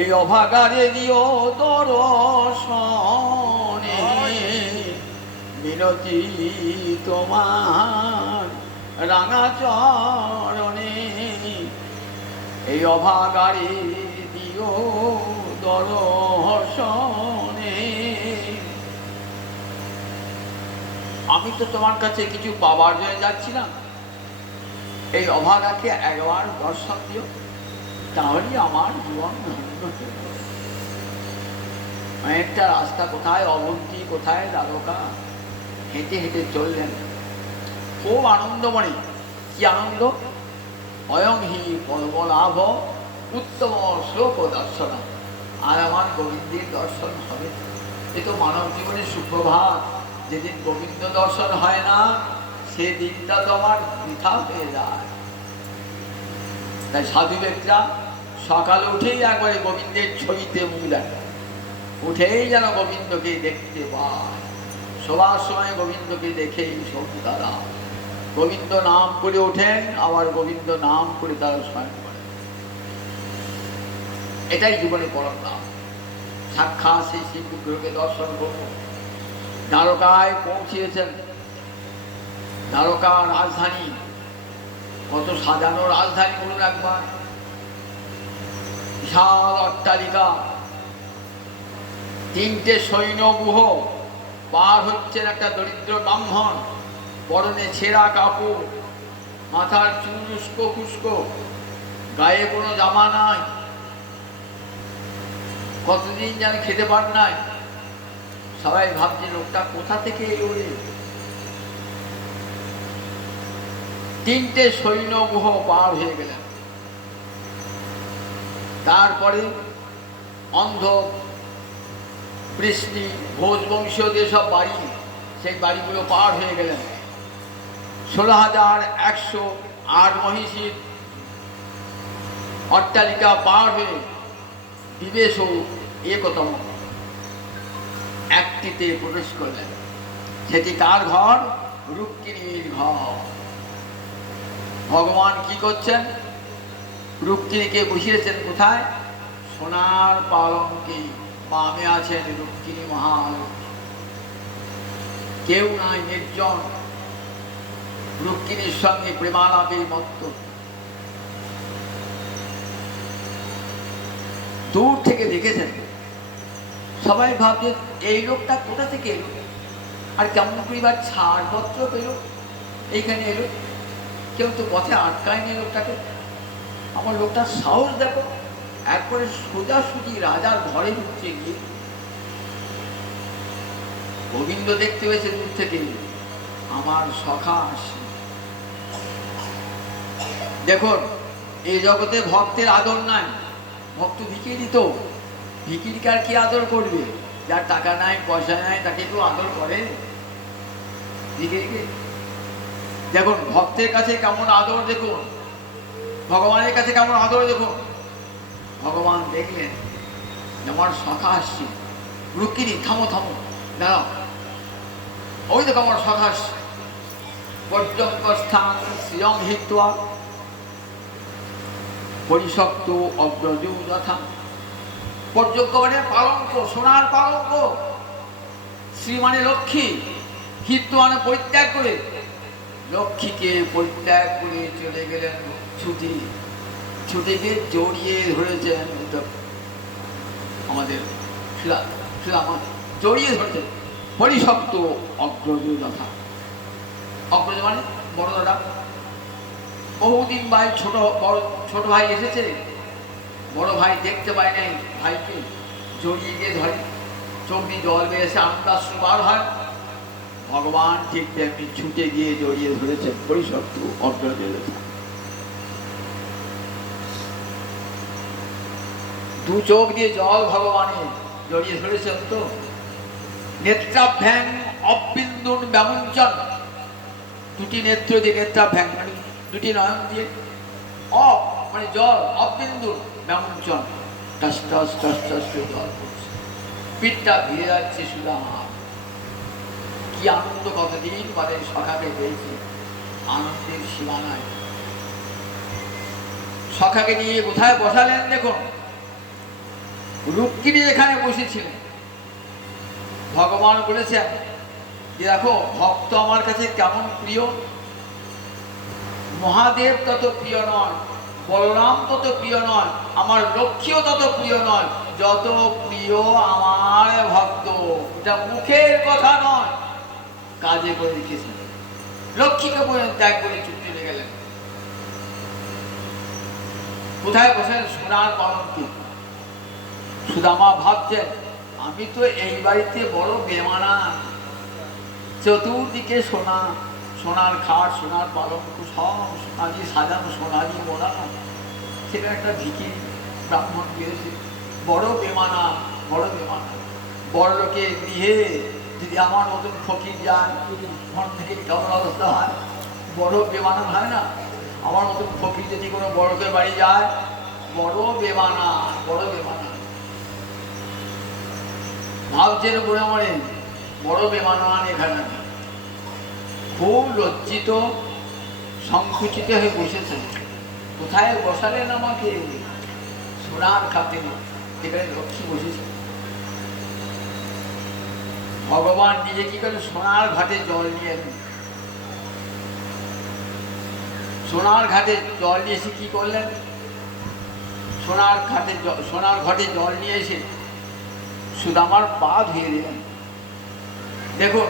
এই অভাগারে দিও দর্শনে, মিনতি তোমার রাঙা চরণে, এই অভাগারে দিও দর্শনে। আমি তো তোমার কাছে কিছু পাওয়ার জন্য যাচ্ছি না, এই অভাগাকে একবার দর্শন দিও, তাহলেই আমার জীবন ধন্য। একটা রাস্তা, কোথায় অবন্তী, কোথায় দ্বারকা, হেঁটে হেঁটে চললেন। খুব আনন্দ মনে। কি আনন্দ? অয়ং হি পরম লাভ উত্তম শ্লোক দর্শন। আর আমার গোবিন্দের দর্শন হবে। এ তো মানব জীবনের সুপ্রভাত। যেদিন গোবিন্দ দর্শন হয় না, সে দিনটা তো আমার বৃথা হয়ে যায়। তাই সাধু ব্যক্তিরা সকালে উঠেই একবারে গোবিন্দের ছবিতে মুখ দেন, উঠেই যেন গোবিন্দকে দেখতে পায়। সবার সময় গোবিন্দকে দেখেই সব তারা গোবিন্দ নাম করে ওঠেন, আবার গোবিন্দ নাম করে তারা স্মরণ করেন। এটাই জীবনে পরম লাভ। সাক্ষাৎ সেই শ্রীবিগ্রহকে দর্শন করব। দ্বারকায় পৌঁছিয়েছেন। দ্বারকা রাজধানী, কত সাজানো রাজধানী বলুন একবার। বিশাল অট্টালিকা, 3টে সৈন্যগুহ, পার হচ্ছেন একটা দরিদ্র ব্রাহ্মণ, পরনে ছেঁড়া কাপড়, মাথার চুল উস্কো খুস্কো, গায়ে কোনো জামা নাই, কতদিন যেন খেতে পার নাই। সবাই ভাবছে লোকটা কোথা থেকে এলো রে। 3টে সৈন্যগুহ পার হয়ে গেলেন। তারপরে অন্ধ, বৃষ্টি, ভোজ বংশীয় যেসব বাড়ি, সেই বাড়িগুলো পার হয়ে গেলেন। 16,108 মহিষীর অট্টালিকা পার হয়ে দিবেশ একতম একটিতে প্রবেশ করলেন। সেটি কার ঘর? রুক্মিণীর ঘর। ভগবান কি করছেন? রুক্মিণীকে বসিয়েছেন কোথায়? সোনার পালঙ্কে বামে আছেন রুক্মিণী মহালক্ষ্মী। কেউ নাই, নির্জন। রুক্মিণীর সঙ্গে প্রেমালাপে মত্ত। দূর থেকে দেখেছেন, সবাই ভাবছে এই লোকটা কোথা থেকে এলো, আর কেমন পরিবার ছাড়পত্র পেল, এইখানে এলো। কেউ তো পথে আটকায়নি লোকটাকে। আমার লোকটার সাহস দেখো, একবারে সোজাসুজি রাজার ঘরে ঢুকছে গিয়ে। গোবিন্দ দেখতে পেয়েছে দূর থেকে, আমার সখা আসে। দেখুন, এই জগতে ভক্তের আদর নাই। ভক্ত ভিখিরি, তো ভিখিরিকে আর কি আদর করবে? যার টাকা নাই, পয়সা নাই, তাকে কেউ আদর করে? ভিখিরিকে দেখুন, ভক্তের কাছে কেমন আদর দেখুন, ভগবানের কাছে কেমন আদর দেখুন। ভগবান দেখলেন আমার সখা আসছে। রুক্মিণী, থামো থামো, দাঁড়াও, ওই দেখো আমার সখা আসছে। পর্যঙ্ক স্থান শ্রিয়ং হিত্বা পরিশক্ত অগ্রজ যথা। পর্যঙ্ক মানে পালঙ্ক, সোনার পালঙ্ক। শ্রী মানে লক্ষ্মী, হিত্ব মানে পরিত্যাগ করে। লক্ষ্মীকে পরিত্যাগ করে চলে গেলেন ছুটি। ছুটিকে জড়িয়ে ধরেছেন আমাদের জড়িয়ে ধরেছেন। পরিশক্ত অগ্রজ যথা। অগ্রজ মানে বড় দাদা। বহুদিন ভাই ছোট ভাই এসেছে, বড় ভাই দেখতে পায় নাই ভাইকে, জড়িয়ে গিয়ে ধরে, চোখ দিয়ে জল বেরিয়েছে, আনন্দাশ্রু বার হয়। ভগবান ঠিক তেমনি ছুটে গিয়ে জড়িয়ে ধরেছেন। পরিশক্ত অগ্রজ যথা। দু চোখ দিয়ে জল ভগবানের জড়িয়ে ধরেছেন। তো নেত্রাভ্যাং অবিন্দুন ব্যামুঞ্চন। দুটি নেত্র দিয়ে, নেত্রাভ্যাং মানে দুটি নয়ন দিয়ে, অপ মানে জল, অবিন্দুন ব্যামুঞ্চন, টস টস টস টস করে জল পড়ছে। পিঠটা ভিড়ে যাচ্ছে সুদামা। কি আনন্দ! কতদিন বাদে সখাকে পেয়েছে, আনন্দের সীমা নাই। সখাকে নিয়ে কোথায় বসালেন দেখুন। রুক্মিণী এখানে বসেছিলেন। ভগবান বলেছেন যে দেখো, ভক্ত আমার কাছে কেমন প্রিয়। মহাদেব তত প্রিয় নয়, বলরাম তত প্রিয় নয়, আমার লক্ষ্মীও তত প্রিয় নয় যত প্রিয় আমার ভক্ত। এটা মুখের কথা নয়, কাজে করে রেখেছেন। লক্ষ্মীকে ত্যাগ করে চুপ চলে গেলেন। কোথায় বসেন? সোনার পালঙ্কে। সুদামা ভাবছেন আমি তো এই বাড়িতে বড় বেমানা। চতুর্দিকে সোনা, সোনার খাট, সোনার পালঙ্ক, সব সোনা দিয়ে সাজানো, সোনা দিয়ে মোড়ানো। সেটা একটা ভিখিরি ব্রাহ্মণ পেয়েছে। বড় বেমানা, বড় বেমানা। বড় লোকের গৃহে যদি আমার মতন ফকির যায়, মন থেকে কেমন অবস্থা হয়? বড় বেমানা হয় না? আমার মতন ফকির যদি কোনো বড় লোকের বাড়ি যায়, বড় বেমানা, বড় বেমানা। ভাবছেন মনে মনে বড় বেমানান এখানে। খুব লজ্জিত, সংকুচিত হয়ে বসেছেন। কোথায় বসালেন আমাকে? সোনার খাতে, এখানে লক্ষ্মী বসেছে। ভগবান নিজে কি করেন? সোনার ঘাটে জল নিয়ে এলেন। সোনার ঘাটে জল নিয়ে এসে কি করলেন? সোনার ঘাটে জল নিয়ে এসে সুদামার পা ধুয়ে দিলেন। দেখুন,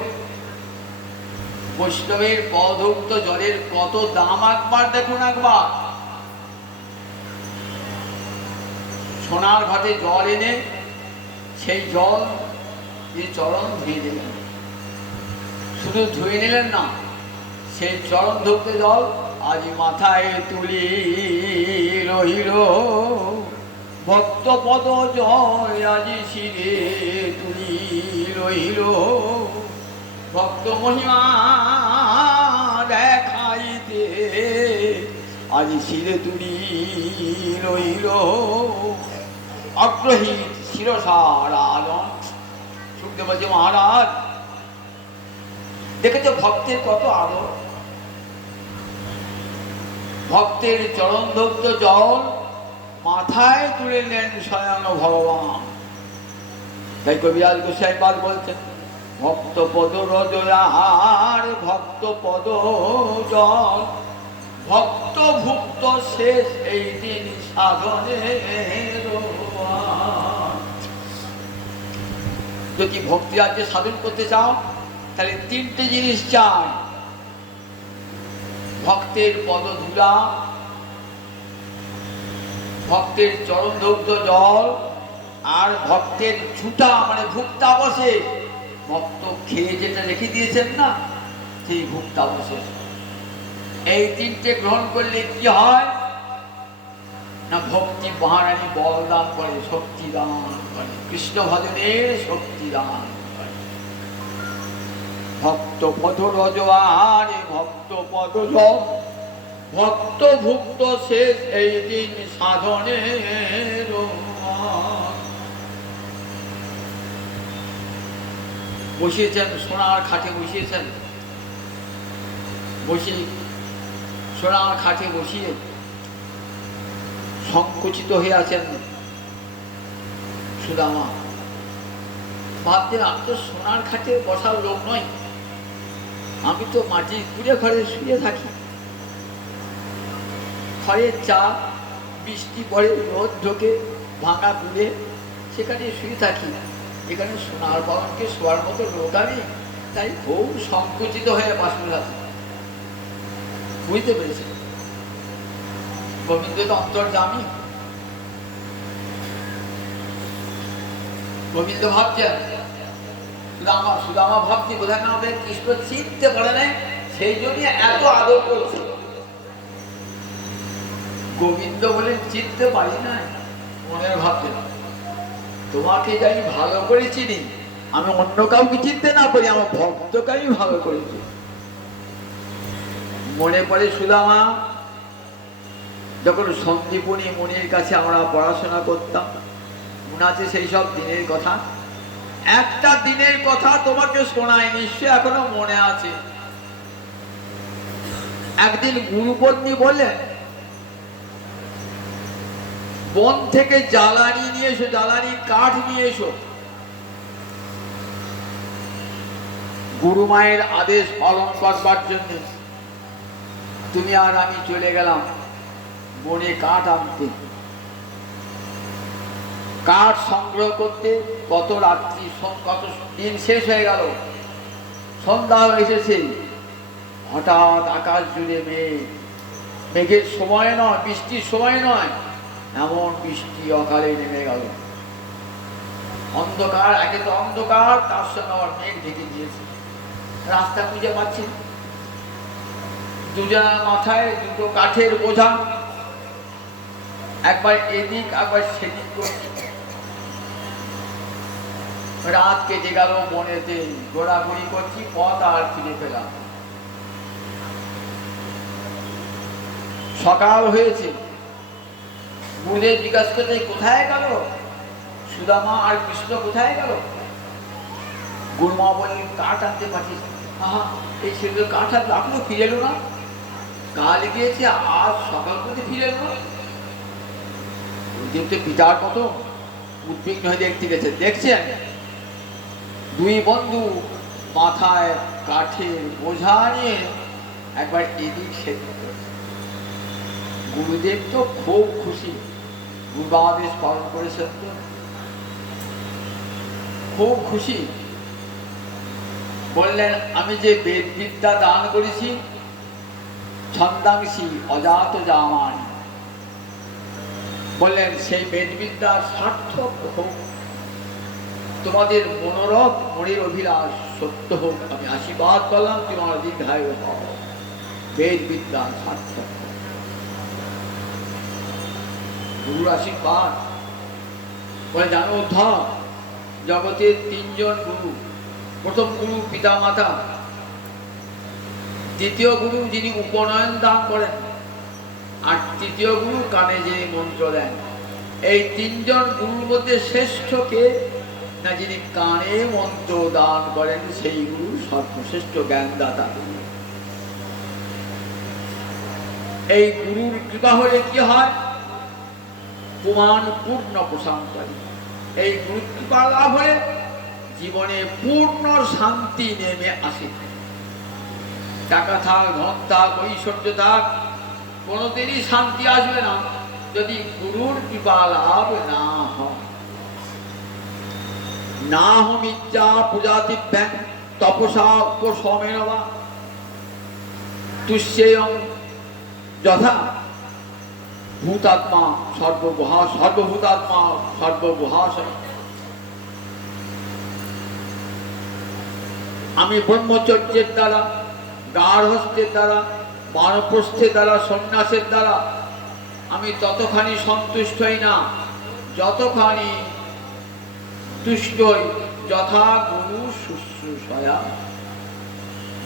বৈষ্ণবের পদৌক্ত জলের কত দাম একবার দেখুন। একবার সোনার ঘাটে জল এনে সেই জল দিয়ে চরণ ধুয়ে দিলেন। শুধু ধুয়ে নিলেন না, সেই চরণ ধুতে জল আজ মাথায় তুলি রহিল, ভক্ত পদ জয় আজ শিরে তুলি রহিল, ভক্ত মহিমা দেখাইতে আজ শিরে তুলি রহিল, আগ্রহী শিরসার আলন। শুকদেব বলছে, মহারাজ দেখেছো ভক্তের কত আদর, ভক্তের চরণ ধৌত জল মাথায় তুলে নেন স্বয়ং ভগবান। তাই কবিরাজ গোসাই পাল বলছেন, ভক্ত পদ রজয়ার ভক্ত পদ জল, ভক্ত ভুক্ত শেষ এই দিন সাধনের। যদি ভক্তি রাজ্যে সাধন করতে চাও তাহলে তিনটে জিনিস চাই, ভক্তের পদধূলা, ভক্তের চরণ ধৌত জল, আর ভক্তের ঝুটা মানে ভুক্তা বসে, ভক্ত খেয়ে যেটা রেখে দিয়েছেন না সেই ভুক্তা বসে। এই তিনটে গ্রহণ করলে কি হয় না, ভক্তি মহারানী বলদান করে, শক্তি দান করে, কৃষ্ণ ভজনের শক্তি দান করে। ভক্ত পদ রজওয়ার ভক্ত পদ জল, ভক্ত ভুক্ত শেষ এই দিন সাধনের। বসিয়েছেন সোনার খাটে, বসিয়েছেন বসিয়ে সোনার খাটে বসিয়ে সংকুচিত হয়ে আছেন সুদামা। ভাবছেন, আমি তো সোনার খাটে বসার লোক নই, আমি তো মাটির কুড়ে ঘরে শুয়ে থাকি, খড়ের চা, বৃষ্টি পড়ে, রোদ ঢোকে, ভাঙা কুড়ে, সেখানে শুয়ে থাকি। এখানে সোনার ভবনকে শোয়ার মতো লোক আমি, তাই খুব সংকুচিত হয়ে বাসুর আছে। বুঝতে পেরেছি গোবিন্দ তো অন্তর্যামী। গোবিন্দ ভাবছেন সুদামা, সুদামা ভাবছি বোধহয় না আমাদের কৃষ্ণ চিনতে পারে নাই, সেই জন্য এত আদর করছে। গোবিন্দ বলে চিনতে পারি না, মনের ভাবছেন তোমাকে যাই ভালো করে চিনি, আমি অন্য কাউকে চিনতে না পারি, আমার ভক্তকে আমি ভালো করেছি। মনে পড়ে সুদামা যখন সন্দীপনী মুনির কাছে আমরা পড়াশোনা করতাম, মনে আছে সেই সব দিনের কথা? একটা দিনের কথা তোমাকে শোনাই, নিশ্চয় এখনো মনে আছে। একদিন গুরুপত্নী বললেন, বন থেকে জ্বালানি নিয়ে এসো, জ্বালানির কাঠ নিয়ে এসো। গুরু মায়ের আদেশ পালন করবার জন্য তুমি আর আমি চলে গেলাম বনে কাঠ আনতে। কাঠ সংগ্রহ করতে কত রাত্রি, কত দিন শেষ হয়ে গেল, সন্ধ্যা এসেছে। হঠাৎ আকাশ জুড়ে মেঘ, মেঘের সময় নয়, বৃষ্টির সময় নয়, এমন বৃষ্টি অকালে নেমে গেল। অন্ধকার, একে তো অন্ধকার, তার সঙ্গে আবার মেঘ ঢেকে দিয়েছে, রাস্তা খুঁজে পাচ্ছি। দুজনের মাথায় দুটো কাঠের বোঝা, একবার এদিক একবার সেদিক করছে। রাত কেটে গেল, বনেতে ঘোরাঘুরি করছি, পথ আর ফিরে পেলাম। সকাল হয়েছে, গুরুদেব জিজ্ঞাসা করতে কোথায় গেল সুদামা আর কৃষ্ণ, কোথায় গেল? গুরুমা বললেন কাঠ আনতে পাঠিয়েছে। আহা, এই ছেলে কাঠ আর এখনো ফিরে এলো না, কাল গিয়েছে আজ সকাল করতে ফিরে এলো না। গুরুদেব পিতার কত উদ্বিগ্ন হয়ে দেখতে গেছে। দেখছেন দুই বন্ধু মাথায় কাঠের বোঝা নিয়ে একবার এদিক সেদিক। গুরুদেব তো খুব খুশি, গুরুবাদেশ পালন করেছেন তো খুব খুশি। বললেন, আমি যে বেদ বিদ্যা দান করেছি, ছন্দাংশী অজাত জামানি, বললেন সেই বেদবিদ্যা সার্থক হোক, তোমাদের মনোরথ মনের অভিলাষ সত্য হোক। আমি আশীর্বাদ করলাম তোমার দীর্ঘায়ু হও, বেদবিদ্যা সার্থক। গুরুর আশীর্বাদ বলে, জানো উদ্ধব, জগতের তিনজন গুরু। প্রথম গুরু পিতা মাতা, দ্বিতীয় গুরু যিনি উপনয়ন দান করেন, আর তৃতীয় গুরু কানে যে মন্ত্র দেন। এই তিনজন গুরুর মধ্যে শ্রেষ্ঠ কে না, যিনি কানে মন্ত্র দান করেন সেই গুরু সর্বশ্রেষ্ঠ জ্ঞানদাতা। এই গুরুর কৃপা হলে কি হয়? পুমান পূর্ণ প্রশান্তী। এই গুরু কৃপা লাভ হলে জীবনে পূর্ণ শান্তি নেমে আসে। টাকা থাক, ধন থাক, ঐশ্বর্য থাক, কোনোদিনই শান্তি আসবে না যদি গুরুর কৃপা লাভ না হয়। না হমিচ্ছা পূজাতিভ্যাং তপসা উপশমেন বা তুষ্যেয়ং যথা ভূতাত্মা সর্বগুহা সর্বভূতাত্মা সর্বগুহাশয়। আমি ব্রহ্মচর্যের দ্বারা, গার্হস্থ্যের দ্বারা, বানপ্রস্থের দ্বারা, সন্ন্যাসের দ্বারা আমি ততখানি সন্তুষ্ট হই না যতখানি তুষ্ট হই যথা গুরু শুশ্রূষয়া।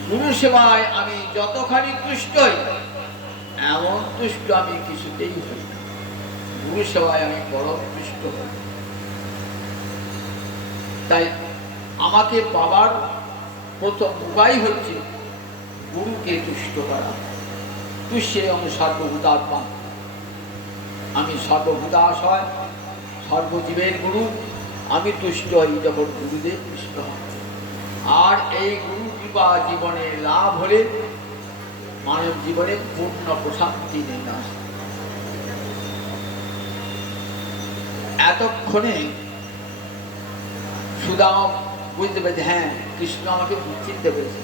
গুরু সেবায় আমি যতখানি তুষ্ট হই এমন তুষ্ট আমি কিছুতেই হই না। গুরু সেবায় আমি বড় তুষ্ট হই। তাই আমাকে পাবার প্রথম উপায় হচ্ছে গুরুকে তুষ্ট করা। তুষ্যে আমি সর্বভূতাত্মা, আমি সর্বভূতাশয়, সর্বজীবের গুরু। আমি তুষ্ট হই যখন গুরুদেব তুষ্ট হয়। আর এই গুরু কৃপা জীবনে লাভ হলে মানব জীবনে পূর্ণ প্রশান্তি নেমে আসে। এতক্ষণে সুদাম বুঝতে পেরেছে, হ্যাঁ কৃষ্ণ আমাকে চিনতে পেরেছে।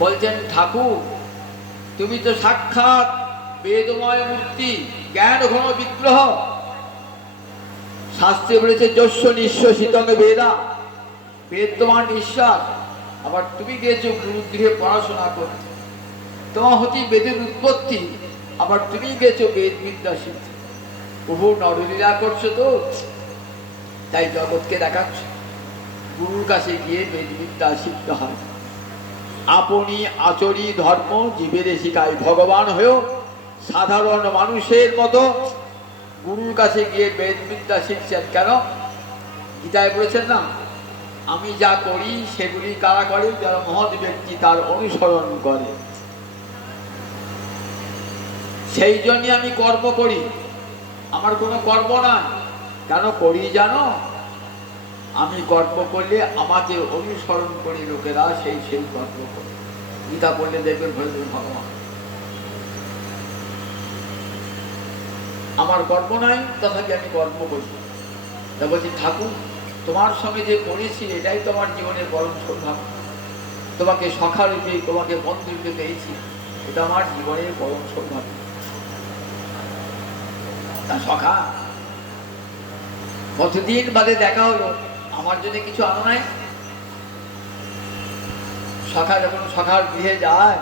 বলছেন, ঠাকুর তুমি তো সাক্ষাৎ বেদময় মূর্তি, জ্ঞান ঘন বিগ্রহ। শাস্ত্রে বলেছে যস্য নিঃশ্বাসিতং বেদা, বেদ তোমার নিঃশ্বাস। আবার তুমি গিয়েছো গুরুগৃহে পড়াশোনা করতে, তোমার হতে বেদের উৎপত্তি। আবার তুমি গেছো বেদ বিদ্যা শিখতে। প্রভু নরলীলা করছো তো, তাই জগৎকে দেখাচ্ছ গুরুর কাছে গিয়ে বেদ বিদ্যা শিখতে হয়। আপনি আচরি ধর্ম জীবের শিখায়। ভগবান হয়েও সাধারণ মানুষের মতো গুরুর কাছে গিয়ে বেদ বিদ্যা শিখছেন। কেন? গীতায় বলেছেন না, আমি যা করি সেগুলি কারা করে? যারা মহৎ ব্যক্তি তার অনুসরণ করে। সেই জন্য আমি কর্ম করি, আমার কোনো কর্ম নাই। কেন করি জানো? আমি কর্ম করলে আমাকে অনুসরণ করে লোকেরা সেই সেই কর্ম করে। গীতা পড়লে দেখবেন ভগবান। আমার কর্ম নাই, তথাপি আমি কর্ম করি। তা বলছি, ঠাকুর তোমার সঙ্গে যে করেছি এটাই তোমার জীবনের পরম সৌভাগ্য। তোমাকে সখা রূপে, তোমাকে বন্ধু রূপে পেয়েছি, এটা আমার জীবনের পরম সৌভাগ্য। তা সখা, কতদিন বাদে দেখা হলো, আমার জন্য কিছু আনো নাই? সখা যখন সখার গৃহে যায়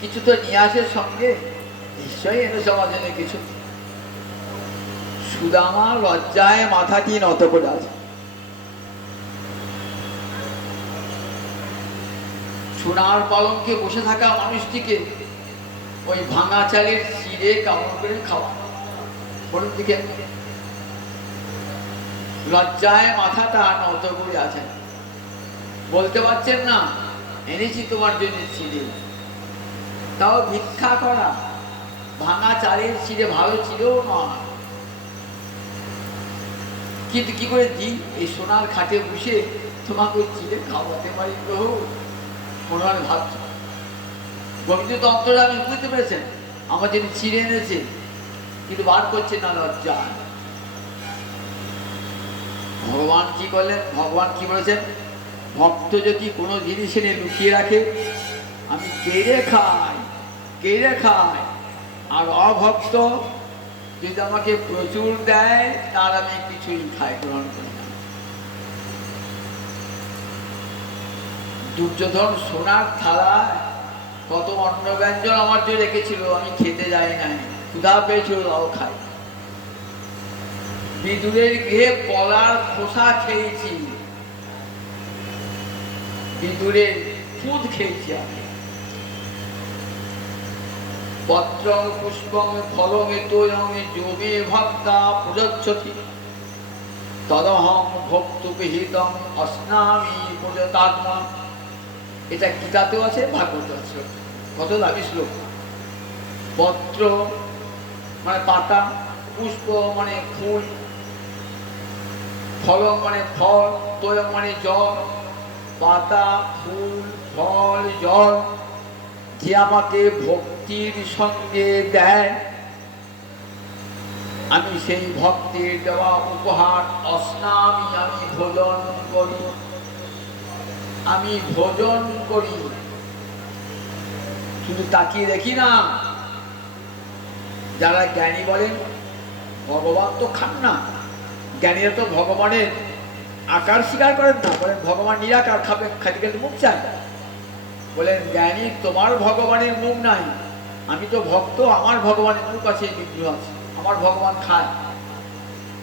কিছু তো নিয়ে আসে সঙ্গে, নিশ্চয়ই এনেছে আমার জন্য কিছু। সুদামা লজ্জায় মাথাটি নত করে আছে। সোনার পালঙ্কে বসে থাকা মানুষটিকে ওই ভাঙা চালের চিড়ে কামড় করে খাওয়া। বলুন দিকে, লজ্জায় মাথাটা নত করে আছেন, বলতে পারছেন না এনেছি তোমার জন্য চিড়ে। তাও ভিক্ষা করা, ভাঙা চালের চিড়ে, ভালো চিড়েও নয়। কিন্তু কি করে দিই, এই সোনার খাটে বসে তোমাকে ওই চিড়ে খাওয়াতে পারি প্রভু? মনে হয় ভাবছ গোবিন্দ তো অন্তর্যামী, বুঝতে পেরেছেন আমার জন্য চিড়ে এনেছে, কিন্তু বার করছে না লজ্জা। ভগবান কি করলেন? ভগবান কি বলেছেন? ভক্ত যদি কোনো জিনিস এনে লুকিয়ে রাখে, আমি কেড়ে খাই, কেড়ে খাই। আর অভক্ত যদি আমাকে প্রচুর দেয় তার আমি কিছুই খাই, গ্রহণ করি না। দুর্যোধন সোনার থালায় কত অন্ন ব্যঞ্জন আমার জন্য রেখেছিল, আমি খেতে যাই নাই, ক্ষুধা পেয়েছিল তাও খাই। বিদুরের গৃহে কলার খোসা খেয়েছি, বিদুরের দুধ খেয়েছি আমি। পত্রং পুষ্পং ফলং এতোয়ং যোগে ভক্তা প্রযচ্ছতি তদহং ভক্তুপহিতং অস্নামি প্রযতাত্মা। এটা গীতাতেও আছে, ভাগবতেও আছে। কত দামি শ্লোক। পত্র মানে পাতা, পুষ্প মানে ফুল, ফলং মানে ফল, তোয়ং মানে জল। পাতা, ফুল, ফল, জল যে আমাকে ভক্তির সঙ্গে দেয়, আমি সেই ভক্তির দেওয়া উপহার অস্নামি, আমি ভোজন করি, আমি ভোজন করি। শুধু তাকিয়ে দেখি না। যারা জ্ঞানী বলেন ভগবান তো খান না, জ্ঞানীরা তো ভগবানের আকার স্বীকার করেন না, বলেন ভগবান নিরাকার, খাবে খালি খেতে মুখ চান। বলেন জ্ঞানী তোমার ভগবানের মুখ নাই, আমি তো ভক্ত, আমার ভগবানের মুখ আছে, বিগ্রহ আছে, আমার ভগবান খায়,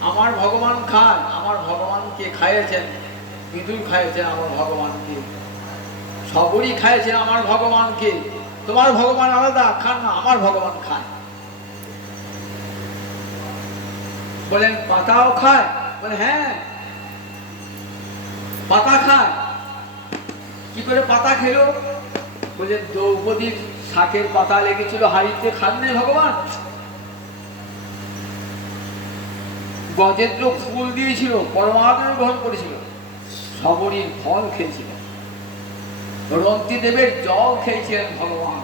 আমার ভগবান খায়। আমার ভগবানকে খাইয়েছেন, বিদুর খাইয়েছেন আমার ভগবানকে, সবরই খাইয়েছেন আমার ভগবানকে। তোমার ভগবান আলাদা, খান না, আমার ভগবান খায়। বলেন পাতাও খায়, বলে হ্যাঁ পাতা খায়। কি করে পাতা খেলো? বলে দ্রৌপদীর শাকের পাতা লেগেছিল হাড়িতে, খান নাই ভগবান। গজেন্দ্র ফুল দিয়েছিল, পরমাত্মা গ্রহণ করেছিল, সবরীর ফল খেয়েছিল, রন্তি দেবের জল খেয়েছিলেন ভগবান।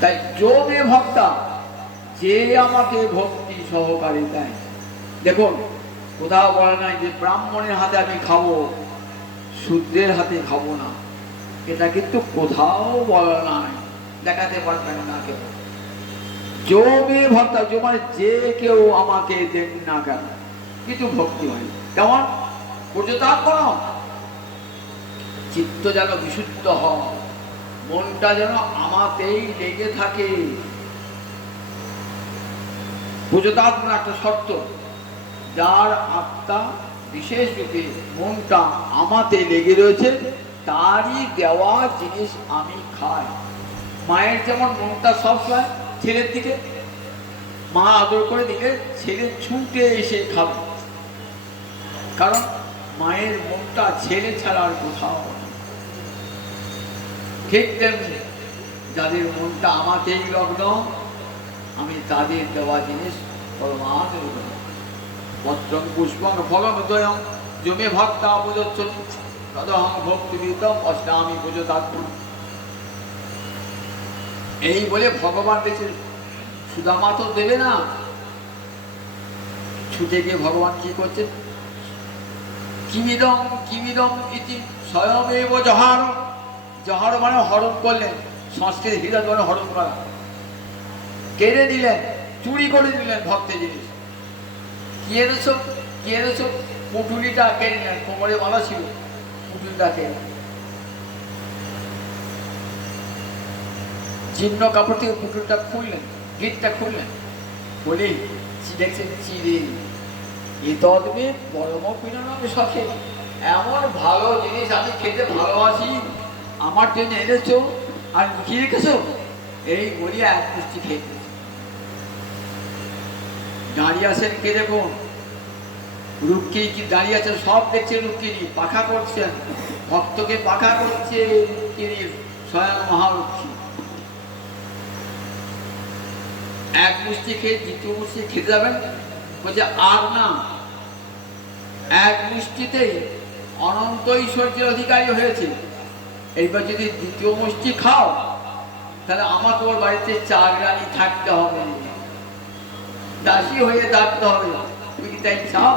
তাই যোগে ভক্তা, যে আমাকে ভক্তি সহকারে দেয়। দেখুন কোথাও বলা নাই যে ব্রাহ্মণের হাতে আমি খাবো, শূদ্রের হাতে খাবো না, এটা কিন্তু কোথাও বলা নাই, দেখাতে পারবেন না কেউ। যোগে ভক্তা, মানে যে কেউ আমাকে দেন না কেন, কিন্তু ভক্তি হয়। কেমন? প্রযতাত্মা, চিত্ত যেন বিশুদ্ধ হয়, মনটা যেন আমাতেই লেগে থাকে। প্রযতাত্মা একটা শর্ত, যার আত্মা বিশেষ রূপে মনটা আমাতে লেগে রয়েছে, তারই দেওয়া জিনিস আমি খাই। মায়ের যেমন মনটা সবসময় ছেলের দিকে, মা আদর করে দিলে ছেলে ছুটে এসে খাবে, কারণ মায়ের মনটা ছেলে ছাড়া আর কোথাও। ঠিক তেমনি যাদের মনটা আমাতেই লগ্ন, আমি তাদের দেওয়া জিনিস পরমাত্মা। পত্রং পুষ্পং ফলং দ্বয়ং যমে ভক্তা প্রযচ্ছতি তদহং ভক্তিবিদং অস্নামি প্রযতাত্মা। এই বলে ভগবান বেঁচে সুদামা তো দেবে না, ছুটে গিয়ে ভগবান কি করছে? কিমিদং কিমিদং ইতি স্বয়মেব জহার। জহার মানে হরণ করলেন, সংস্কৃত হৃদয় মানে হরণ করা, কেড়ে নিলেন, চুরি করে নিলেন ভক্তের জিনিস। কি এনেছো, কি এনেছো? পুটুলিটা কেড়ে নিলেন, কোমরে মালা ছিল, পুটুলিটা কেড়ে, জীর্ণ কাপড় থেকে পুটুলটা খুললেন, গিটটা খুললেন, বলি দেখছেন চিড়ে এ তদবে পরম পিননম সখে, এমন ভালো জিনিস আমি খেতে ভালোবাসি, আমার জন্য এনেছো আর লুকিয়ে রেখেছো, এই বলি এক পুষ্টি খেয়ে দাঁড়িয়ে আছেন। কে দেখুন? রুক্মিণী কি দাঁড়িয়ে আছেন, সব দেখছেন রুক্মিণী, পাখা করছেন, ভক্তকে পাখা করছে রুক্মিণী, স্বয়ং মহালক্ষ্মী। এক মুষ্টি খেয়ে দ্বিতীয় মুষ্টি খেতে যাবেন, বলছে আর না, এক মুষ্টিতেই অনন্ত ঐশ্বর্যের অধিকারী হয়েছে, এইবার যদি দ্বিতীয় মুষ্টি খাও তাহলে আমার তোর বাড়িতে চাকরানি থাকতে হবে, দাসী হয়ে থাকতে হবে, তুমি কি তাই চাও?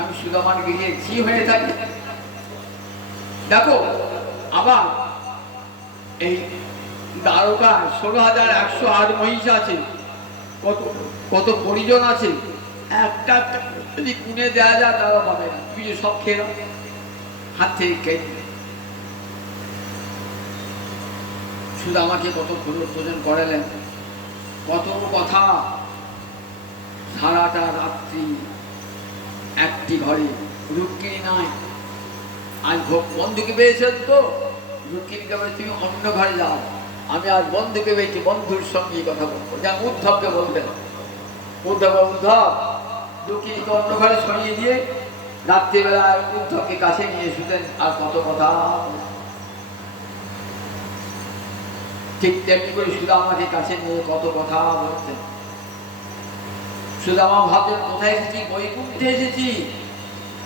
আমি সুদামার গিয়ে ঝি হয়ে থাকি। দেখো আবার এই দ্বারকা 16,108 মহিষ আছে, কত কত পরিজন আছে, একটা একটা যদি গুনে দেওয়া যায় তারা পাবে না। তুমি যে সব খেয়ে নাও, হাত থেকে খেয়ে নেবে। শুধু আমাকে কত ভোজন করালেন, কত কথা। সারাটা রাত্রি একটি ঘরে, রুক্মিণী নাই। আজ বন্ধুকে পেয়েছেন তো, রুক্মিণীকে বলে তুমি অন্য ঘরে যাও, আমি আজ বন্ধুকে পেয়েছি, বন্ধুর সঙ্গে কথা বলবো। যেমন উদ্ধবকে বলতেন, উদ্ধব রুক্মিণীকে অন্য ঘরে সরিয়ে দিয়ে রাত্রিবেলায় উদ্ধবকে কাছে নিয়ে শুতেন, আর কত কথা। ঠিক তেমনি করে সুদামাকে কাছে নিয়ে কত কথা বলতেন। সুদামা ভাবতেন কোথায় এসেছি, বৈকুণ্ঠে এসেছি।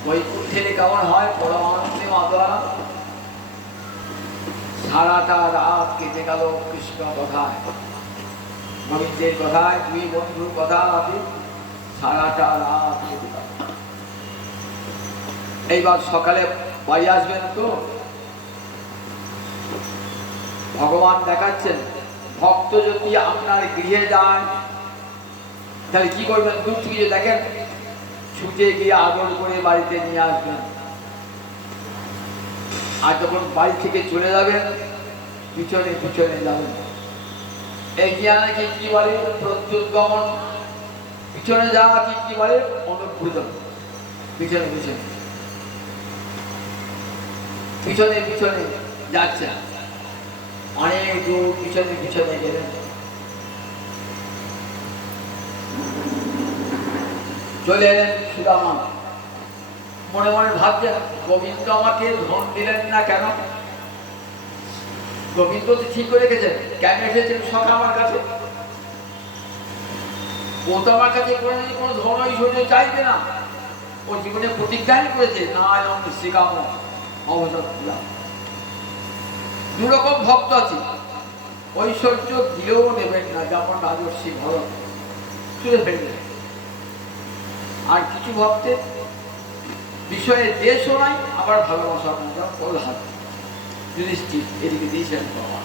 বৈকুণ্ঠে কেমন হয়, পরমানন্দে মাতোয়ারা। সারাটা রাত কেটে গেল কৃষ্ণ কথায়, গোবিন্দের কথায়, দুই বন্ধুর কথা আছে, সারাটা রাত কেটে গেল। এইবার সকালে বাড়ি আসবেন তো, ভগবান দেখাচ্ছেন ভক্ত যদি আপনার গৃহে যায় তাহলে কি করবেন, দূর থেকে যে দেখেন ছুটে গিয়ে আদর করে বাড়িতে নিয়ে আসবেন। আর যখন বাড়ি থেকে চলে যাবেন পিছনে পিছনে যাবেন। এই জ্ঞানকে কি বলে, প্রত্যুৎগমন। পিছনে যাওয়া কি বলে, অনুভূতন। পিছনে পিছনে পিছনে পিছনে যাচ্ছে, অনেক দূর পিছনে পিছনে গেলেন। চলে এলেন সুদামা, মনে মনে ভাবছেন গোবিন্দ আমাকে ধন দিলেন না কেন। গোবিন্দ তো ঠিক করে রেখেছেন, কেন এসেছেন সখা আমার কাছে। ও তো আমার কাছে কোনো ধন ঐশ্বর্য চাইবে না, ও জীবনে প্রতিজ্ঞাই করেছে নারায়ণ শ্রীকাম অবসর। দুরকম ভক্ত আছে, ঐশ্বর্য দিলেও নেবেন না, যেমন রাজর্ষি ভরত ছুঁড়ে ফেললেন। আর কিছু ভক্তের বিষয়ে দেশও নাই, আবার ভালোবাসা নাই, যেমন প্রহ্লাদ যুধিষ্ঠির এদিকে দিয়েছেন ভগবান।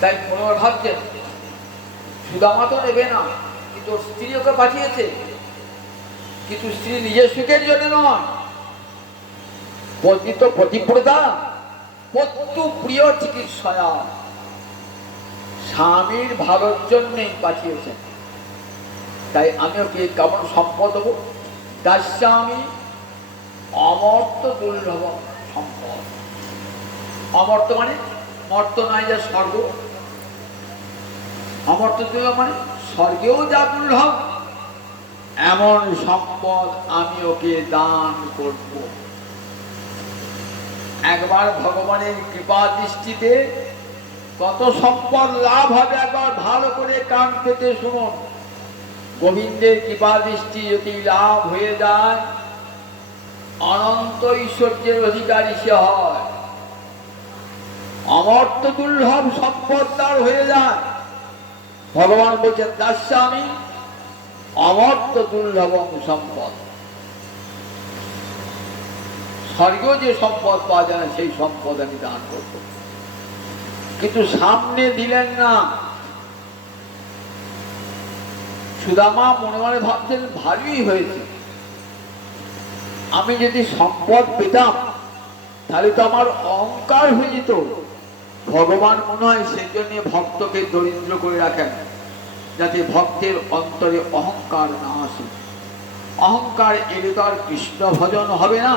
তাই মনে ভাবছেন সুদামা তো নেবে না, কিন্তু স্ত্রী ওকে পাঠিয়েছে, কিন্তু স্ত্রী নিজের সুখের জন্য নয়, পতিত পতিব্রতা পত্যু প্রিয় চিকিৎসা, স্বামীর ভালোর জন্যই পাঠিয়েছেন। তাই আমি ওকে কেমন সম্পদ হবো, দাস্যামি অমর্ত্য দুর্লভ সম্পদ। অমর্ত্য মানে মর্ত্য নয়, যা স্বর্গ। অমর্ত্য দুর্লভ মানে স্বর্গেও যা দুর্লভ, এমন সম্পদ আমি ওকে দান করব। একবার ভগবানের কৃপা দৃষ্টিতে কত সম্পদ লাভ হবে, একবার ভালো করে কান পেতে শুনুন। গোবিন্দের কৃপা দৃষ্টি যদি লাভ হয়ে যায়, অনন্ত ঐশ্বর্যের অধিকারী সে হয়, অমর্ত্য দুর্লভ সম্পদ তার হয়ে যায়। ভগবান বলছেন দাস্যামি অমর্ত্য দুর্লভ সম্পদ। স্বর্গেও যে সম্পদ পাওয়া যায় সেই সম্পদ আমি দান করব। কিন্তু সামনে দিলেন না। সুদামা মনে মনে ভাবছেন ভালোই হয়েছে, আমি যদি সম্পদ পেতাম তাহলে তো আমার অহংকার হয়ে যেত। ভগবান মনে হয় সেই জন্য ভক্তকে দরিদ্র করে রাখেন, যাতে ভক্তের অন্তরে অহংকার না আসে। অহংকার এলে তো আর কৃষ্ণ ভজন হবে না।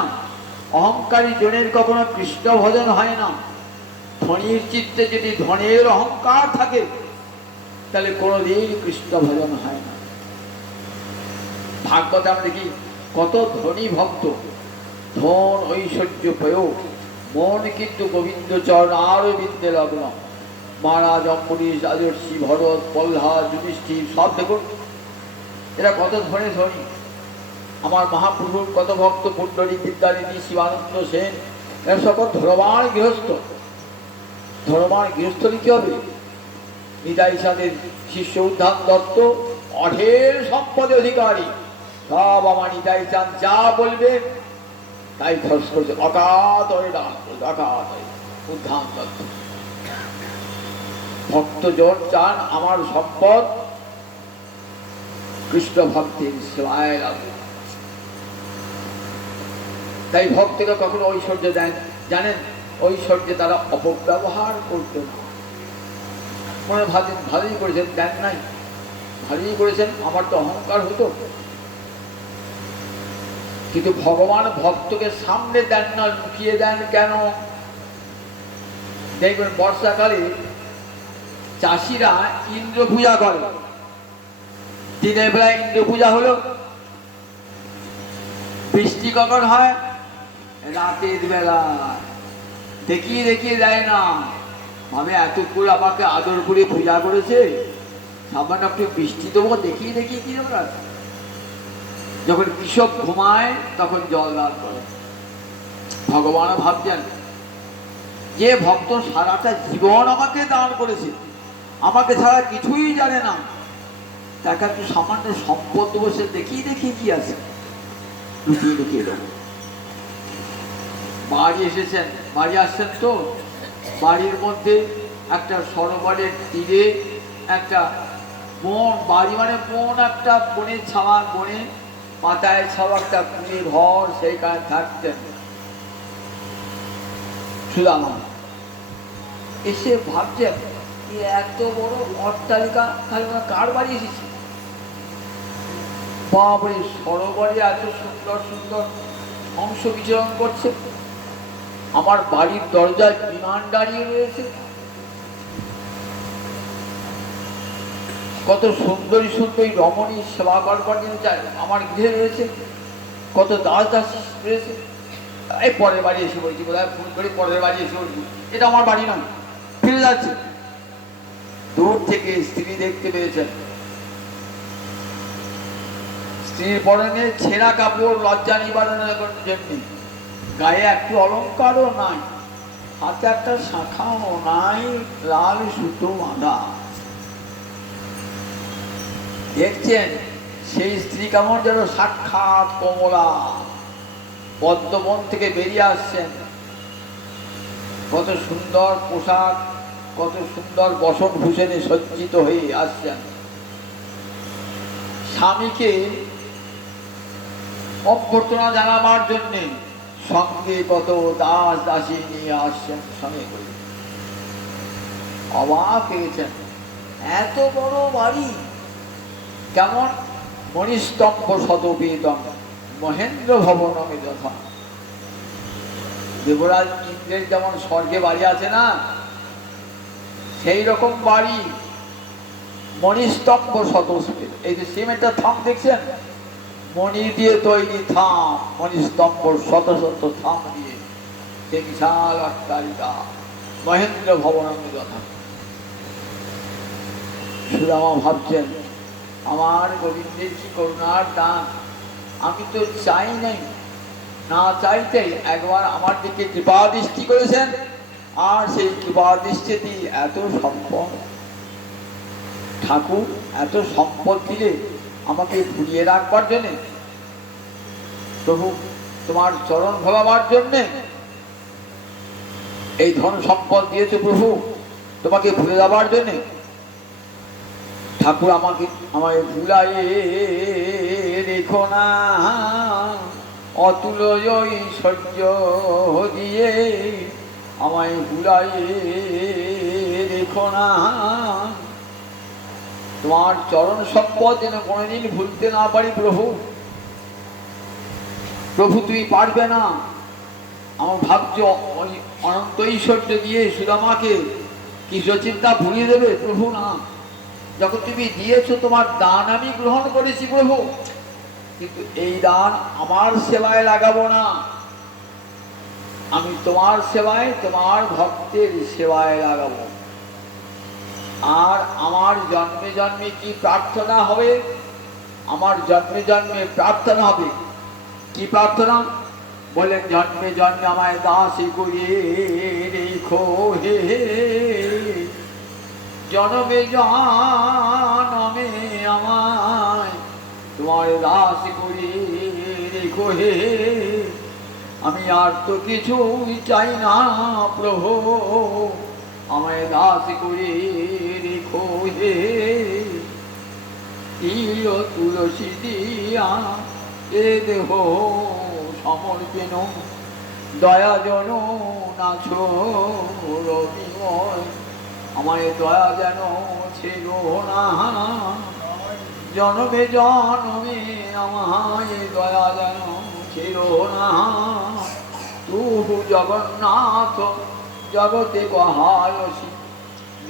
অহংকারী জনের কখনো কৃষ্ণ ভজন হয় না। ধনীর চিত্তে যদি ধনের অহংকার থাকে তাহলে কোনোদিন কৃষ্ণ ভজন হয় না। ভাগবত আমরা দেখি কত ধনী ভক্ত, ধন ঐশ্বর্য পেয়েও মন কিন্তু গোবিন্দ চরণ আরো বিন্দে লগ্ন। মহারাজ অম্বরীশ, রাজর্ষি ভরত, প্রহ্লাদ, যুধিষ্ঠির সব দেখুন, এরা কত ধনী ধনী। আমার মহাপ্রভুর কত ভক্ত, পুণ্ডরী, বিদ্যারিণী, শিবানন্দ সেন, এরা সকল ধনবান গৃহস্থ। ধনবান গৃহস্থ কি হবে? নিতাই সাদের শিষ্য উদ্ধান দত্ত অঢের সম্পদের অধিকারী। সব আমার নিতাই চাঁদ যা বলবে তাই খরচ করছে অকাতরে দান করছে, অকাতরে উদ্ধান তত্ত্ব। ভক্তজন চান আমার সম্পদ কৃষ্ণ ভক্তির সেবায় লাগে। তাই ভক্তকে কখনো ঐশ্বর্য দেন, জানেন ঐশ্বর্যে তারা অপব্যবহার করতো না। মনে ভাবেন ভালোই করেছেন, দেন নাই, ভালোই করেছেন, আমার তো অহংকার হতো। কিন্তু ভগবান ভক্তকে সামনে দেন না, লুকিয়ে দেন কেন? দেখবেন বর্ষাকালে চাষিরা ইন্দ্র পূজা করে। দিনের বেলায় ইন্দ্র পূজা হলো, বৃষ্টি কখন হয়? রাতের বেলা। দেখিয়ে দেখিয়ে দেয় না, ভাবে এতক্ষণ আমাকে আদর করে পূজা করেছে, সামান্য একটু বৃষ্টি দেবো, দেখিয়ে দেখিয়ে কি দরকার? যখন কৃষক ঘুমায় তখন জল দান করে। ভগবান ভাবছেন যে ভক্ত সারাটা জীবন আমাকে দান করেছে, আমাকে ছাড়া কিছুই জানে না, তাকে একটু সামান্য সম্পদ বসে দেখিয়ে দেখিয়ে কি আছে, লুকিয়ে লুকিয়ে দেবো। বাড়ি এসেছেন, বাড়ি আসছেন তো, বাড়ির মধ্যে একটা সরোবরের তীরে একটা বন, বাড়ি মানে বন, একটা বনের ছাওয়া, বনে পাতায় ছাওয়া একটা কুড়ে ঘর, সেইখানে থাকতেন সুদামা। এসে ভাবছেন এত বড় অট্টালিকা, তাহলে কার বাড়ি এসেছে? বাপরে, সরোবরে এত সুন্দর সুন্দর অংশ বিচরণ করছে, আমার বাড়ির দরজায় বিমান দাঁড়িয়ে রয়েছে, কত সুন্দরী সুন্দরী রমণী সেবা করবার জন্য আমার গৃহে রয়েছে, কত দাস দাসী রয়েছে। এই পরের বাড়ি এসে বলছি, বোধহয় ফোন করে পরের বাড়ি এসে বলছি, এটা আমার বাড়ি নয়, ফিরে যাচ্ছে। দূর থেকে স্ত্রী দেখতে পেয়েছেন, স্ত্রীর পরনে ছেঁড়া কাপড়, লজ্জা নিবারণের জন্য, গায়ে একটু অলঙ্কারও নাই, হাতে একটা শাখাও নাই, লাল সুতো বাঁধা। দেখছেন সেই স্ত্রী কেমন যেন সাক্ষাৎ কমলা, পদ্মবন থেকে বেরিয়ে আসছেন, কত সুন্দর পোশাক, কত সুন্দর বসন ভূষণে সজ্জিত হয়ে আসছেন। স্বামীকে অভ্যর্থনা জানাবার জন্যে সঙ্গে কত দাস দাসী নিয়ে আসছেন, সঙ্গে করে অবাক হয়েছেন, এত বড় বাড়ি, কেমন? মণিস্তম্ভ শতবেদম মহেন্দ্র ভবনমে যথা। দেবরাজ ইন্দ্রের যেমন স্বর্গে বাড়ি আছে না, সেই রকম বাড়ি, মণিস্তম্ভ শতবেদ। এই যে সিমেন্টের থাম দেখছেন, মণি দিয়ে তৈরি থাম, মণিস্তম্ভ শত শত থাম দিয়ে, সেই বিশাল অট্টালিকা, মহেন্দ্র ভবনমে যথা। সুদামা ভাবছেন আমার গোবিন্দের কি করুণার দান, আমি তো চাই নাই, না চাইতেই একবার আমার দিকে কৃপা দৃষ্টি করেছেন, আর সেই কৃপা দৃষ্টিতে এত সম্পদ। ঠাকুর এত সম্পদ দিলে আমাকে ঘুরিয়ে রাখবার জন্যে, প্রভু তোমার চরণ ভোলাবার জন্যে এই ধন সম্পদ দিয়েছে, প্রভু তোমাকে ভুলে যাবার জন্যে। ঠাকুর আমায় ভুলাই রেখো না, অতুল ঐশ্বর্য দিয়ে আমায় ভুলাই রেখো না, তোমার চরণ সম্পদ যেন কোনোদিন ভুলতে না পারি। প্রভু প্রভু তুমি পারবে না, আমার ভাবছ অনন্ত ঐশ্বর্য দিয়ে সুদামাকে কৃষ্ণ চিন্তা ভুলিয়ে দেবে? প্রভু না, যখন তুমি দিয়েছো তোমার দান আমি গ্রহণ করেছি প্রভু, কিন্তু এই দান আমার সেবায় লাগাবো না, আমি তোমার সেবায়, তোমার ভক্তের সেবায় লাগাবো। আর আমার জন্মে জন্মে কি প্রার্থনা হবে? আমার জন্মে জন্মে প্রার্থনা হবে, কি প্রার্থনা? বলেন, জন্মে জন্মে আমায় দাসী করিয়ে রেখো হে, জনমে জনমে আমায় তোমার দাস করে রেখো হে, আমি আর তো কিছুই চাই না প্রভু, আমায় দাস করে রেখো হে। তিল তুলসী দিয়া এ দেহ সমর্পণ, দয়া জন নাছো রবিময়, আমায় দয়া যেন ছিল না। জনমে জনমে আমায় দয়া যেন ছিল না। তু জগন্নাথ জগতে গহায়সী,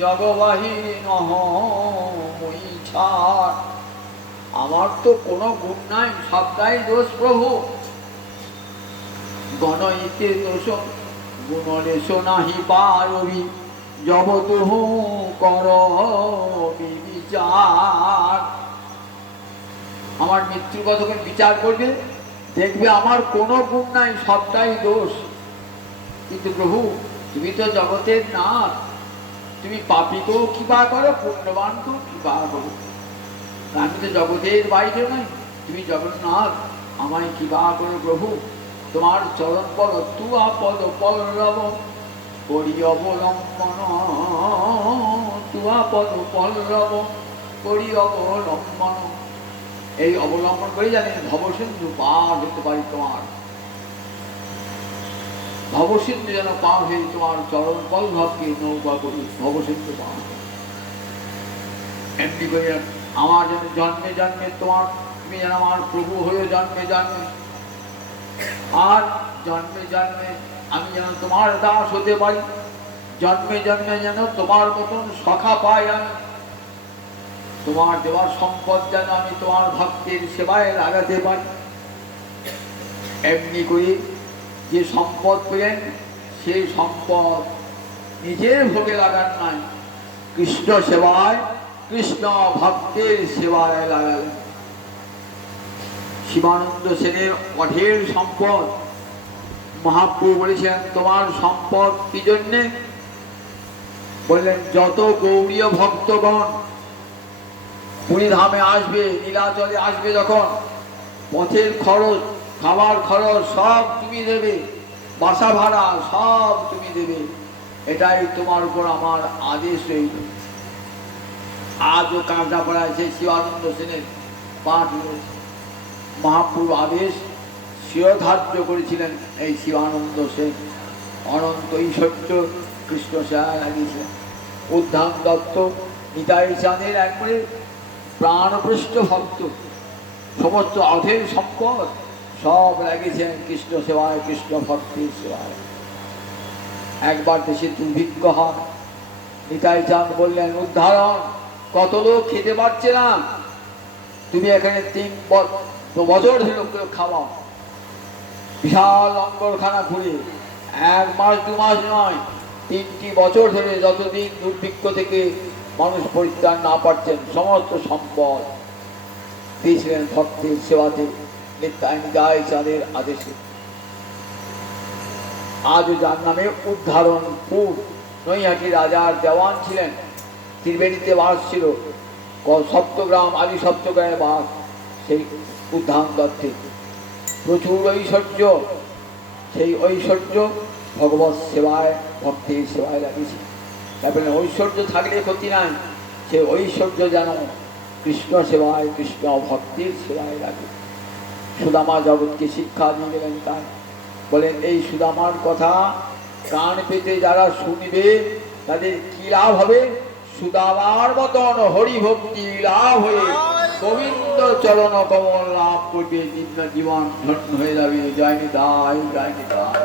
জগবাহী নহ মই ছাড়। আমার তো কোনো গুণ নাই, সবটাই দোষ প্রভু। গণইতে দোষ গুণলেশ নাহি পারবি, জবতুহু কর বিচার। আমার মৃত্যুর কথা বিচার করবে, দেখবে আমার কোনো গুণ নাই, সবটাই দোষ। কিন্তু প্রভু তুমি তো জগতের নাথ, তুমি পাপীকেও কৃপা করো, পুণ্যবানকেও কৃপা করো। আমি তো জগতের বাইরে নই, তুমি জগন্নাথ, আমায় কৃপা করো প্রভু। তোমার চরণ পদ তুয়া পদ পল্লব করি অবলম্বন, তুয়া পদ পল্লব করি অবলম্বন। এই অবলম্বন করে জানি ভবসিন্ধু পার হতে পারি, তোমার ভবসিন্ধু যেন পার হয়ে তোমার চরণ পল্লবকে নৌকা করি ভবসিন্ধু পার। এমনি করে আমার যেন জন্মে জন্মে তোমার, তুমি যেন আমার প্রভু হয়ে জন্মে জন্মে, আর জন্মে জন্মে আমি যেন তোমার দাস হতে পারি। জন্মে জন্মে যেন তোমার মতন সখা পাই আমি, তোমার দেওয়ার সম্পদ যেন আমি তোমার ভক্তের সেবায় লাগাতে পারি। এমনি করে যে সম্পদ পেলেন, সেই সম্পদ নিজের ভোগে লাগান নাই, কৃষ্ণ সেবায়, কৃষ্ণ ভক্তের সেবায় লাগালেন। শিবানন্দ সেনের অঢেল সম্পদ, মহাপ্রভু বলেছেন তোমার সম্পদ কি জন্যে? বললেন যত গৌরীয় ভক্তগণ পুরীধামে আসবে, নীলাচলে আসবে, যখন পথের খরচ, খাবার খরচ সব তুমি দেবে, বাসা ভাড়া সব তুমি দেবে, এটাই তোমার উপর আমার আদেশ রইল। আজও কাঁটাপাড়ায় সেই শিবানন্দ সেনের পাঠ রয়েছে। মহাপ্রভু আদেশ শিরোধার্য করেছিলেন এই শিবানন্দ সেন, অনন্ত ঐশ্বর্য কৃষ্ণ সেবা লাগিয়েছিলেন। উদ্ধান দত্ত নিতাই চাঁদের একবারে প্রাণপৃষ্ঠ ভক্ত, সমস্ত অধের সম্পদ সব লাগিয়েছেন কৃষ্ণ সেবায়, কৃষ্ণ ভক্তির সেবায়। একবার দেশে দুর্ভিক্ষ হয়, নিতাই চাঁদ বললেন উদ্ধারণ, কত লোক খেতে পারছে না, তুমি এখানে 3 বছর ধরে লোকগুলো খাওয়াও। বিশাল লঙ্গরখানা ঘুরে 1 মাস 2 মাস নয়, 3টি বছর ধরে যতদিন দুর্ভিক্ষ থেকে মানুষ পরিত্রাণ না পাচ্ছেন, সমস্ত সম্পদ দিয়েছিলেন ভক্তের সেবাতে, নিতাই চাঁদের আদেশে। আজও যার নামে উদ্ধারণপুর, নৈহাটি রাজার দেওয়ান ছিলেন, ত্রিবেণীতে বাস ছিল, সপ্তগ্রাম আদি সপ্তগ্রামে বাস, সেই উদ্ধান দত্তে প্রচুর ঐশ্বর্য, সেই ঐশ্বর্য ভগবত সেবায়, ভক্তের সেবায় লাগিয়েছে। তারপরে ঐশ্বর্য থাকলে ক্ষতি নাই, সেই ঐশ্বর্য যেন কৃষ্ণ সেবায়, কৃষ্ণ ভক্তির সেবায় লাগে। সুদামা জগৎকে শিক্ষা দিয়ে গেলেন, তাই বলেন এই সুদামার কথা কান পেতে যারা শুনবে তাদের কি লাভ হবে? সুদামার মতন হরিভক্তি লাভ হয়ে গোবিন্দ চরণ কমল লাভ করবে, জীবন ধন্য হয়ে যাবে। জয় নিতাই, জয় নিতাই।